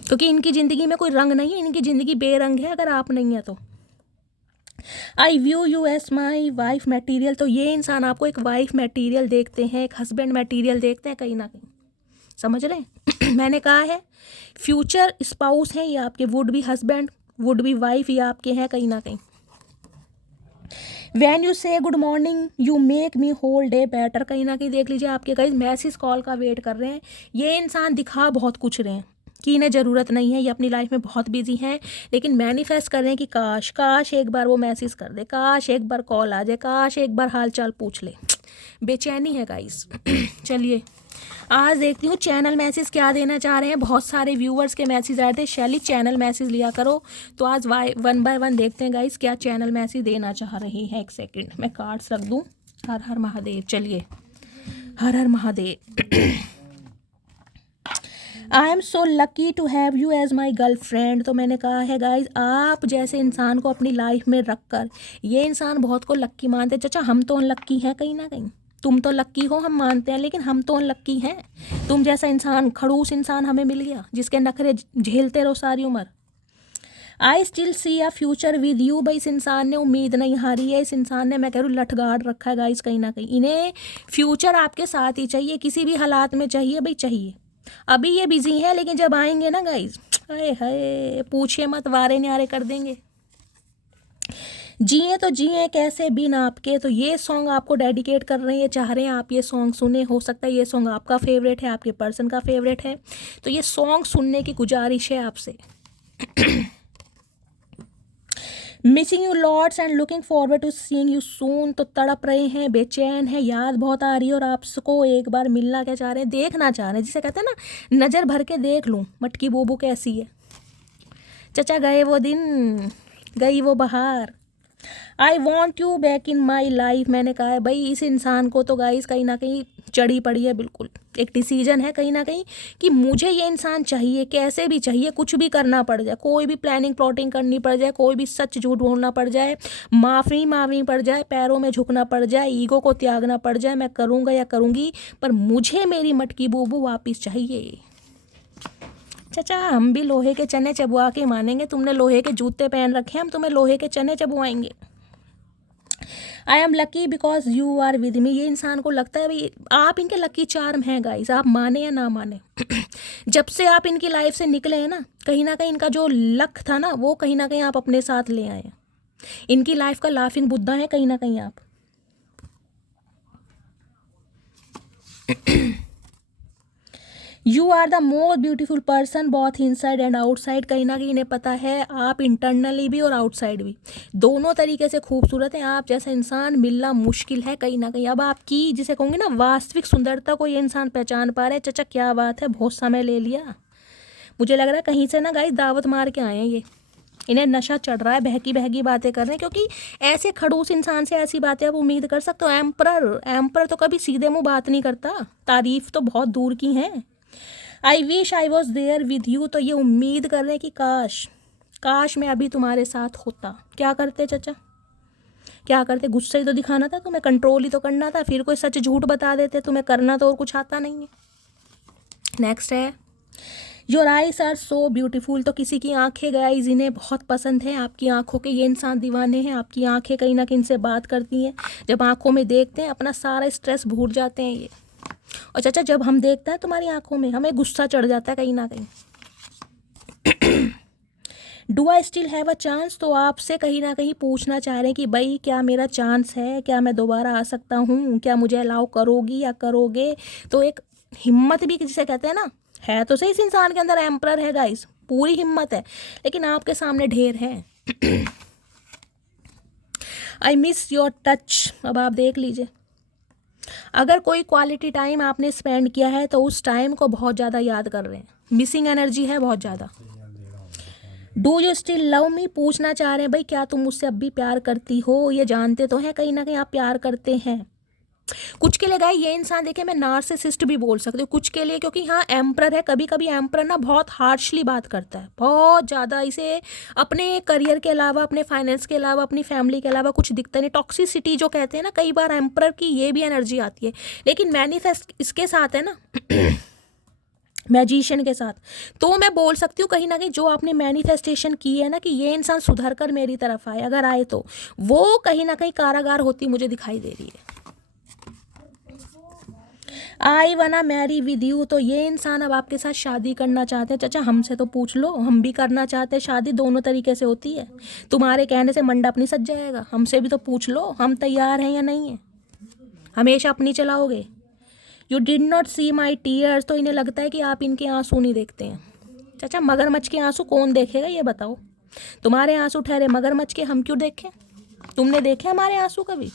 क्योंकि इनकी ज़िंदगी में कोई रंग नहीं है, इनकी ज़िंदगी बेरंग है अगर आप नहीं है तो। I view you as my wife material. तो ये इंसान आपको एक वाइफ मटेरियल देखते हैं, एक हस्बैंड मटेरियल देखते हैं कहीं ना कहीं, समझ रहे हैं। मैंने कहा है फ्यूचर स्पाउस हैं ये आपके, would be husband, would be wife ये आपके हैं कहीं ना कहीं। When you say good morning you make me whole day better. कहीं ना कहीं देख लीजिए आपके गाइस मैसेज कॉल का वेट कर रहे हैं। ये इंसान दिखा बहुत कुछ रहे हैं कि इन्हें ज़रूरत नहीं है, ये अपनी लाइफ में बहुत बिजी हैं, लेकिन मैनिफेस्ट कर रहे हैं कि काश एक बार वो मैसेज कर दे, काश एक बार कॉल आ जाए, काश एक बार हाल चाल पूछ ले। बेचैनी है गाइस। चलिए आज देखती हूँ चैनल मैसेज क्या देना चाह रहे हैं। बहुत सारे व्यूवर्स के मैसेज आए थे, शैली चैनल मैसेज लिया करो। तो आज 1 बाय 1 देखते हैं गाइस क्या चैनल मैसेज देना चाह रहे हैं। एक सेकंड मैं कार्ड्स रख दूँ। हर हर महादेव। चलिए हर हर Mahadev. I am so lucky to have you as my girlfriend. तो मैंने कहा है गाइज, आप जैसे इंसान को अपनी लाइफ में रख कर ये इंसान बहुत को लक्की मानते हैं। चाचा हम तो अनलक्की हैं कहीं ना कहीं, तुम तो लक्की हो हम मानते हैं, लेकिन हम तो अनलक्की हैं। तुम जैसा इंसान, खड़ूस इंसान हमें मिल गया जिसके नखरे झेलते रहो सारी उम्र। I still see a future with you. भाई इस इंसान ने उम्मीद नहीं हारी है, इस इंसान ने मैं कह रही हूँ लठगाड़ रखा है गाइस कहीं ना कहीं। इन्हें फ्यूचर आपके साथ ही चाहिए, किसी भी हालात में चाहिए भाई, चाहिए। अभी ये बिजी है, लेकिन जब आएंगे ना गाइस, हाय हाय पूछिए मत, वारे न्यारे कर देंगे। जिए तो जिए कैसे बिन आपके। तो ये सॉन्ग आपको डेडिकेट कर रहे हैं, चाह रहे हैं आप ये सॉन्ग सुने। हो सकता है ये सॉन्ग आपका फेवरेट है, आपके पर्सन का फेवरेट है, तो ये सॉन्ग सुनने की गुजारिश है आपसे। Missing you lots and looking forward to seeing you soon. तो तड़प रहे हैं, बेचैन है, याद बहुत आ रही है और आपको एक बार मिलना क्या चाह रहे हैं, देखना चाह रहे हैं, जिसे कहते हैं ना नज़र भर के देख लूँ मटकी बोबू कैसी है। चचा गए वो दिन, गई वो बहार, I want you back in my life. मैंने कहा है भाई इस इंसान को तो गाइस कहीं ना कहीं चढ़ी पड़ी है, बिल्कुल एक डिसीजन है कहीं ना कहीं कि मुझे ये इंसान चाहिए, कैसे भी चाहिए, कुछ भी करना पड़ जाए, कोई भी प्लानिंग प्लॉटिंग करनी पड़ जाए, कोई भी सच झूठ बोलना पड़ जाए, माफ़ी पड़ जाए, पैरों में झुकना पड़ जाए, ईगो को त्यागना पड़ जाए, मैं करूँगा या करूँगी, पर मुझे मेरी मटकी बूबू वापस चाहिए। चाचा हम भी लोहे के चने चबवा के मानेंगे, तुमने लोहे के जूते पहन रखे हैं, हम तुम्हें लोहे के चने चबवाएंगे। I am lucky because you are with me. ये इंसान को लगता है भाई आप इनके लकी चार्म हैं गाइस, आप माने या ना माने। जब से आप इनकी लाइफ से निकले हैं ना कहीं इनका जो लक था ना वो कहीं ना कहीं आप अपने साथ ले आए हैं। इनकी लाइफ का लाफिंग बुद्धा है कहीं ना कहीं आप। You are the most beautiful person both inside and outside. कहीं ना कहीं इन्हें पता है आप इंटरनली भी और आउटसाइड भी दोनों तरीके से खूबसूरत हैं। आप जैसा इंसान मिलना मुश्किल है कहीं ना कहीं। अब आपकी जिसे कहूँगी ना वास्तविक सुंदरता को ये इंसान पहचान पा रहे हैं। चचा क्या बात है, बहुत समय ले लिया। मुझे लग रहा है कहीं से ना गाइस दावत मार के आए हैं ये, इन्हें नशा चढ़ रहा है, बहकी बहकी बातें कर रहे हैं, क्योंकि ऐसे खड़ूस इंसान से ऐसी बातें आप उम्मीद कर सकते हो। एम्पर तो कभी सीधे मुँह बात नहीं करता, तारीफ तो बहुत दूर की है। I wish I was there with you. तो ये उम्मीद कर रहे हैं कि काश मैं अभी तुम्हारे साथ होता। क्या करते चचा, क्या करते, गुस्से ही तो दिखाना था तुम्हें, कंट्रोल ही तो करना था, फिर कोई सच झूठ बता देते, तुम्हें करना तो और कुछ आता नहीं है। नेक्स्ट है your eyes are so beautiful. तो किसी की आंखें गाइज इन्हें बहुत पसंद है, आपकी आंखों के ये इंसान दीवाने हैं। आपकी आंखें कहीं ना कहीं इनसे बात करती हैं, जब आंखों में देखते हैं अपना सारा स्ट्रेस भूल जाते हैं ये। और चाचा जब हम देखते हैं तुम्हारी आंखों में हमें गुस्सा चढ़ जाता है कहीं ना कहीं। Do I still have a chance. तो आपसे कहीं ना कहीं पूछना चाह रहे हैं कि भाई क्या मेरा चांस है, क्या मैं दोबारा आ सकता हूँ, क्या मुझे अलाउ करोगी या करोगे। तो एक हिम्मत भी जिसे कहते हैं ना, है तो सही इस इंसान के अंदर एम्परर है गाइस, पूरी हिम्मत है, लेकिन आपके सामने ढेर है। I miss your touch. अब आप देख लीजिए, अगर कोई क्वालिटी टाइम आपने स्पेंड किया है तो उस टाइम को बहुत ज़्यादा याद कर रहे हैं, मिसिंग एनर्जी है बहुत ज़्यादा। Do you still love me. पूछना चाह रहे हैं भाई क्या तुम मुझसे अब भी प्यार करती हो। ये जानते तो हैं कहीं ना कहीं आप प्यार करते हैं। कुछ के लिए गाय ये इंसान देखे मैं नार्सिसिस्ट भी बोल सकती हूँ कुछ के लिए, क्योंकि हाँ एम्परर है, कभी कभी एम्परर ना बहुत हार्शली बात करता है, बहुत ज़्यादा। इसे अपने करियर के अलावा, अपने फाइनेंस के अलावा, अपनी फैमिली के अलावा कुछ दिखता नहीं। टॉक्सिसिटी जो कहते हैं ना, कई बार एम्परर की ये भी एनर्जी आती है, लेकिन मैनिफेस्ट इसके साथ है ना मैजिशियन के साथ। तो मैं बोल सकती हूँ कहीं ना कहीं जो आपने मैनिफेस्टेशन की है ना कि ये इंसान सुधर कर मेरी तरफ आए, अगर आए तो वो कहीं ना कहीं कारागार होती मुझे दिखाई दे रही है। आई वना मैरी विद यू। तो ये इंसान अब आपके साथ शादी करना चाहते हैं। चाचा हमसे तो पूछ लो, हम भी करना चाहते हैं शादी। दोनों तरीके से होती है, तुम्हारे कहने से मंडप नहीं सज जाएगा, हमसे भी तो पूछ लो हम तैयार हैं या नहीं है। हमेशा अपनी चलाओगे। You did not see my tears. तो इन्हें लगता है कि आप इनके आंसू नहीं देखते हैं। चाचा मगरमच्छ के आंसू कौन देखेगा ये बताओ। तुम्हारे आंसू ठहरे मगरमच्छ के, हम क्यों देखें, तुमने देखे हमारे आंसू कभी।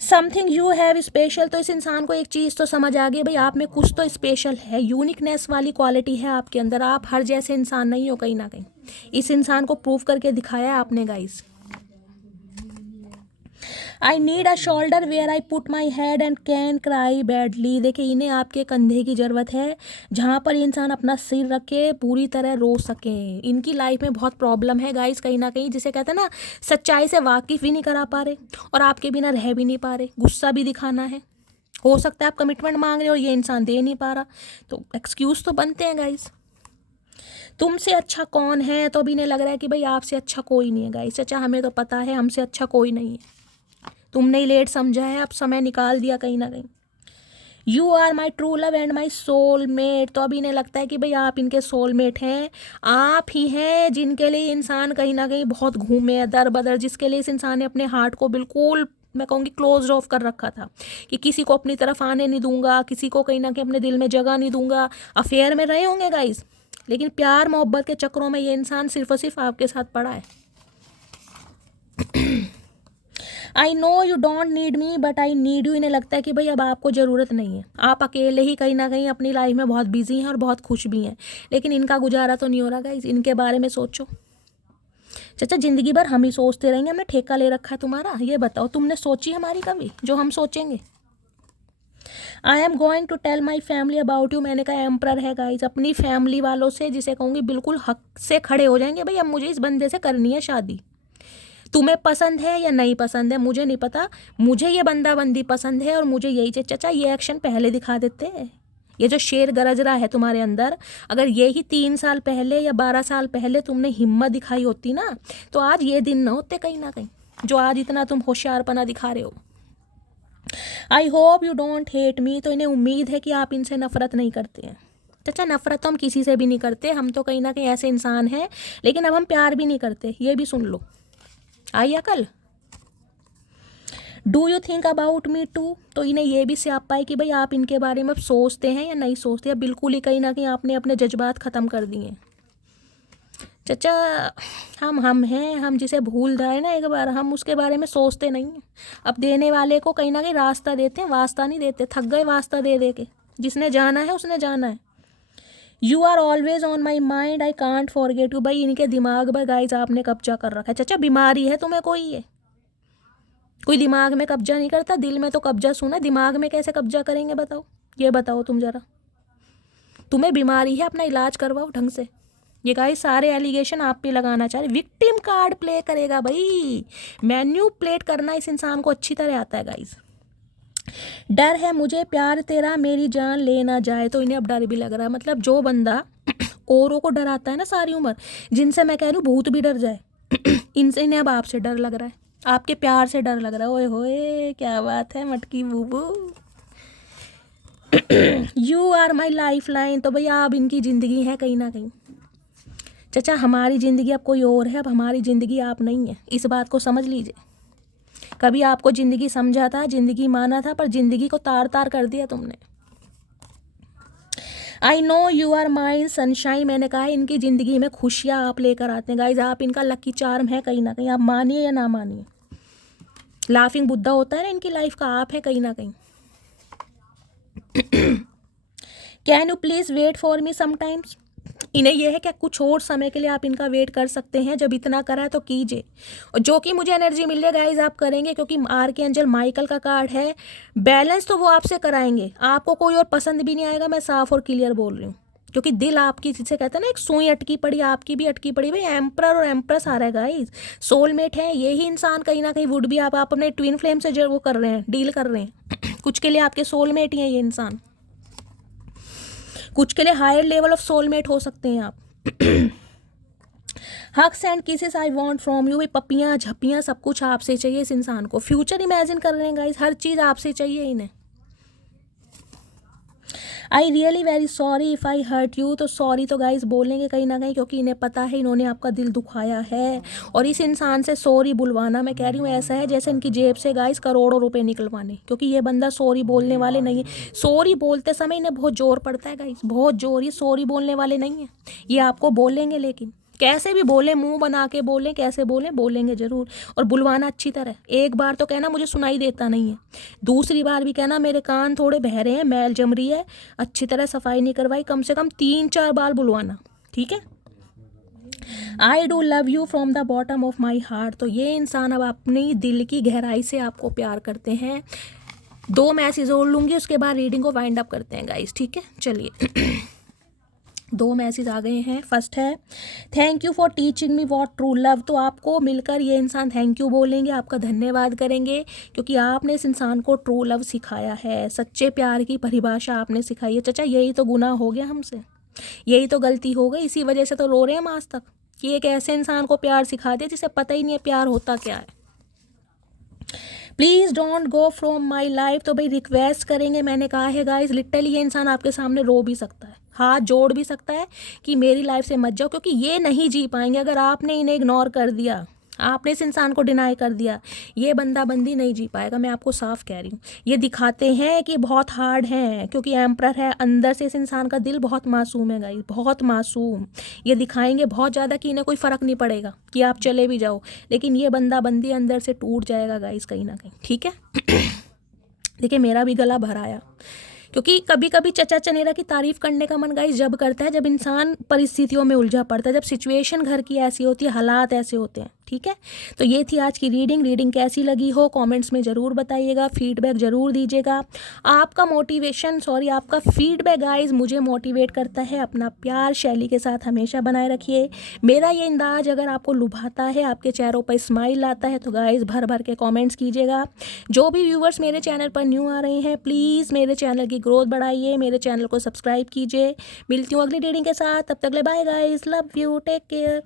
Something you have special. तो इस इंसान को एक चीज़ तो समझ आ गई भाई आप में कुछ तो स्पेशल है, यूनिकनेस वाली क्वालिटी है आपके अंदर। आप हर जैसे इंसान नहीं हो कहीं ना कहीं, इस इंसान को प्रूव करके दिखाया है आपने guys. I need a shoulder where I put my head and can cry badly. देखिए, इन्हें आपके कंधे की ज़रूरत है जहाँ पर इंसान अपना सिर रख के पूरी तरह रो सके। इनकी लाइफ में बहुत प्रॉब्लम है गाइस, कहीं ना कहीं, जिसे कहते हैं ना, सच्चाई से वाकिफ़ भी नहीं करा पा रहे और आपके बिना रह भी नहीं पा रहे। गुस्सा भी दिखाना है, हो सकता है आप कमिटमेंट मांग रहे हो और ये इंसान दे नहीं पा रहा, तो एक्सक्यूज़ तो बनते हैं गाइस। तुमसे अच्छा कौन है, तो अभी इन्हें लग रहा है कि भाई आपसे अच्छा कोई नहीं है गाइस। चाचा, हमें तो पता है हमसे अच्छा कोई नहीं है, तुमने ही लेट समझा है, अब समय निकाल दिया कहीं ना कहीं। You are my true love and my soulmate. तो अभी इन्हें लगता है कि भाई आप इनके सोलमेट हैं, आप ही हैं जिनके लिए इंसान कहीं ना कहीं बहुत घूमे है दर बदर, जिसके लिए इस इंसान ने अपने हार्ट को बिल्कुल, मैं कहूँगी, क्लोज ऑफ कर रखा था कि किसी को अपनी तरफ आने नहीं दूंगा, किसी को कहीं ना कहीं अपने दिल में जगह नहीं दूंगा। अफेयर में रहे होंगे गाइस, लेकिन प्यार मोहब्बत के चक्करों में ये इंसान सिर्फ और सिर्फ आपके साथ पड़ा है। आई know you don't need me but I need you. इन्हें लगता है कि भाई अब आपको ज़रूरत नहीं है, आप अकेले ही कहीं ना कहीं अपनी लाइफ में बहुत बिजी हैं और बहुत खुश भी हैं, लेकिन इनका गुजारा तो नहीं हो रहा गाइस। इनके बारे में सोचो। चाचा, ज़िंदगी भर हम ही सोचते रहेंगे, हमने ठेका ले रखा है तुम्हारा? ये बताओ, तुमने सोची हमारी कभी जो हम सोचेंगे? I am going to tell my family about you. मैंने कहा एम्प्रर है गाइज, अपनी फैमिली वालों से, जिसे कहूँगी बिल्कुल हक से खड़े हो जाएंगे, भाई अब मुझे इस बंदे से करनी है शादी। तुम्हें पसंद है या नहीं पसंद है मुझे नहीं पता, मुझे ये बंदा बंदी पसंद है और मुझे यही चाहिए। चाचा, ये एक्शन पहले दिखा देते हैं। ये जो शेर गरज रहा है तुम्हारे अंदर, अगर ये ही 3 साल पहले या 12 साल पहले तुमने हिम्मत दिखाई होती ना, तो आज ये दिन ना होते कहीं ना कहीं, जो आज इतना तुम होशियारपना दिखा रहे हो। I hope you don't hate me. तो इन्हें उम्मीद है कि आप इनसे नफरत नहीं करते हैं। चाचा, नफरत तो हम किसी से भी नहीं करते, हम तो कहीं ना कहीं ऐसे इंसान हैं, लेकिन अब हम प्यार भी नहीं करते, ये भी सुन लो। आई अकल। Do you think about me too. तो इन्हें ये भी स्यापा है कि भाई आप इनके बारे में सोचते हैं या नहीं सोचते, या बिल्कुल ही कहीं ना कहीं आपने अपने जज्बात ख़त्म कर दिए हैं। चाचा, हम हैं, हम जिसे भूल जाए ना एक बार, हम उसके बारे में सोचते नहीं हैं। अब देने वाले को कहीं ना कहीं रास्ता देते हैं, वास्ता नहीं देते। थक गए वास्ता दे दे के, जिसने जाना है उसने जाना है। You are always on my mind I can't forget you. भाई इनके दिमाग पर गाइज आपने कब्जा कर रखा है। चाचा, बीमारी है तुम्हें कोई? है कोई दिमाग में कब्जा नहीं करता, दिल में तो कब्जा सुना, दिमाग में कैसे कब्जा करेंगे बताओ? ये बताओ तुम जरा, तुम्हें बीमारी है, अपना इलाज करवाओ ढंग से। ये गाइस सारे एलिगेशन आप पे लगाना चाह रहे, विक्टिम कार्ड प्ले करेगा भाई, मैन्युपुलेट करना इस इंसान को अच्छी तरह आता है गाइस। डर है मुझे प्यार तेरा मेरी जान ले ना जाए। तो इन्हें अब डर भी लग रहा है, मतलब जो बंदा औरों को डराता है ना सारी उम्र, जिनसे मैं कह रही हूँ भूत भी डर जाए, इनसे इन्हें अब आपसे डर लग रहा है, आपके प्यार से डर लग रहा है। ओए होए, क्या बात है मटकी बूबू। You are my lifeline. तो भैया अब इनकी ज़िंदगी है कहीं ना कहीं। चाचा, हमारी ज़िंदगी अब कोई और है, अब हमारी ज़िंदगी आप नहीं है, इस बात को समझ लीजिए। कभी आपको ज़िंदगी समझा था, ज़िंदगी माना था, पर ज़िंदगी को तार तार कर दिया तुमने। I know you are mine sunshine. मैंने कहा इनकी ज़िंदगी में खुशियाँ आप लेकर आते हैं गाइज, आप इनका लकी चार्म है कहीं ना कहीं, आप मानिए या ना मानिए। लाफिंग बुद्धा होता है ना इनकी लाइफ का, आप है कहीं ना कहीं। Can you please wait for me sometimes. इन्हें यह है कि कुछ और समय के लिए आप इनका वेट कर सकते हैं, जब इतना करा है तो कीजिए। और जो कि मुझे एनर्जी मिल रही है गाइज आप करेंगे, क्योंकि आर्कएंजल माइकल का कार्ड है। बैलेंस तो वो आपसे कराएंगे, आपको कोई और पसंद भी नहीं आएगा, मैं साफ और क्लियर बोल रही हूँ, क्योंकि दिल आपकी, जिसे कहते हैं ना एक सुई अटकी पड़ी, आपकी भी अटकी पड़ी। भाई एम्प्रर और एम्प्रेस आ रहा है गाइज, सोलमेट है यही इंसान कहीं ना कहीं, वुड भी आप अपने ट्विन फ्लेम से जो वो कर रहे हैं, डील कर रहे हैं। कुछ के लिए आपके सोलमेट ही है ये इंसान, कुछ के लिए हायर लेवल ऑफ सोलमेट हो सकते हैं आप। Hugs and kisses I want from you. भाई पपियाँ झपियाँ सब कुछ आपसे चाहिए इस इंसान को, फ्यूचर इमेजिन कर रहे हैं गाइस, हर चीज़ आपसे चाहिए इन्हें। I really very sorry if I hurt you. तो सॉरी तो गाइस बोलेंगे कहीं ना कहीं, क्योंकि इन्हें पता है इन्होंने आपका दिल दुखाया है, और इस इंसान से सॉरी बुलवाना, मैं कह रही हूँ ऐसा है जैसे इनकी जेब से गाइस करोड़ों रुपए निकलवाने, क्योंकि ये बंदा सॉरी बोलने वाले नहीं है। सॉरी बोलते समय इन्हें बहुत जोर पड़ता है गाइस, बहुत जोर, ये सॉरी बोलने वाले नहीं है। ये आपको बोलेंगे, लेकिन कैसे भी बोले, मुंह बना के बोलें, कैसे बोलें, बोलेंगे ज़रूर, और बुलवाना अच्छी तरह। एक बार तो कहना मुझे सुनाई देता नहीं है, दूसरी बार भी कहना मेरे कान थोड़े बहरे हैं, मैल जम रही है, अच्छी तरह सफाई नहीं करवाई, कम से कम 3-4 बार बुलवाना, ठीक है? I do love you from the bottom of my heart. तो ये इंसान अब अपनी दिल की गहराई से आपको प्यार करते हैं। 2 मैसेज और लूँगी, उसके बाद रीडिंग को वाइंड अप करते हैं गाइस, ठीक है। चलिए 2 मैसेज आ गए हैं। फर्स्ट है, thank you for teaching me what true love. तो आपको मिलकर ये इंसान थैंक यू बोलेंगे, आपका धन्यवाद करेंगे, क्योंकि आपने इस इंसान को ट्रू लव सिखाया है। सच्चे प्यार की परिभाषा आपने सिखाई है। चाचा यही तो गुनाह हो गया हमसे, यही तो गलती हो गई, इसी वजह से तो रो रहे हैं हम आज तक कि एक ऐसे इंसान को प्यार सिखा दिया जिसे पता ही नहीं है प्यार होता क्या है। Please don't go from my life. तो भाई रिक्वेस्ट करेंगे, मैंने कहा है गाइस, लिटरली ये इंसान आपके सामने रो भी सकता है, हाथ जोड़ भी सकता है कि मेरी लाइफ से मत जाओ, क्योंकि ये नहीं जी पाएंगे अगर आपने इन्हें इग्नोर कर दिया, आपने इस इंसान को डिनाई कर दिया। ये बंदा बंदी नहीं जी पाएगा, मैं आपको साफ कह रही हूँ। ये दिखाते हैं कि बहुत हार्ड हैं, क्योंकि एम्परर है, अंदर से इस इंसान का दिल बहुत मासूम है गाइस, बहुत मासूम। ये दिखाएंगे बहुत ज़्यादा कि इन्हें कोई फ़र्क नहीं पड़ेगा कि आप चले भी जाओ, लेकिन ये बंदा बंदी अंदर से टूट जाएगा गाइस कहीं ना कहीं, ठीक है। देखिए मेरा भी गला भर आया, क्योंकि कभी कभी चचा चनेरा की तारीफ करने का मन गाइस जब करता है जब इंसान परिस्थितियों में उलझा पड़ता है, जब सिचुएशन घर की ऐसी होती है, हालात ऐसे होते हैं, ठीक है। तो ये थी आज की रीडिंग कैसी लगी हो कमेंट्स में ज़रूर बताइएगा, फीडबैक ज़रूर दीजिएगा। आपका आपका फीडबैक गाइस मुझे मोटिवेट करता है। अपना प्यार शैली के साथ हमेशा बनाए रखिए। मेरा ये अंदाज अगर आपको लुभाता है, आपके चेहरों पर स्माइल आता है, तो गाइस भर भर के कॉमेंट्स कीजिएगा। जो भी व्यूवर्स मेरे चैनल पर न्यू आ रहे हैं, प्लीज़ मेरे चैनल की ग्रोथ बढ़ाइए, मेरे चैनल को सब्सक्राइब कीजिए। मिलती हूँ अगली रीडिंग के साथ, तब तक ले bye guys, love you, take care.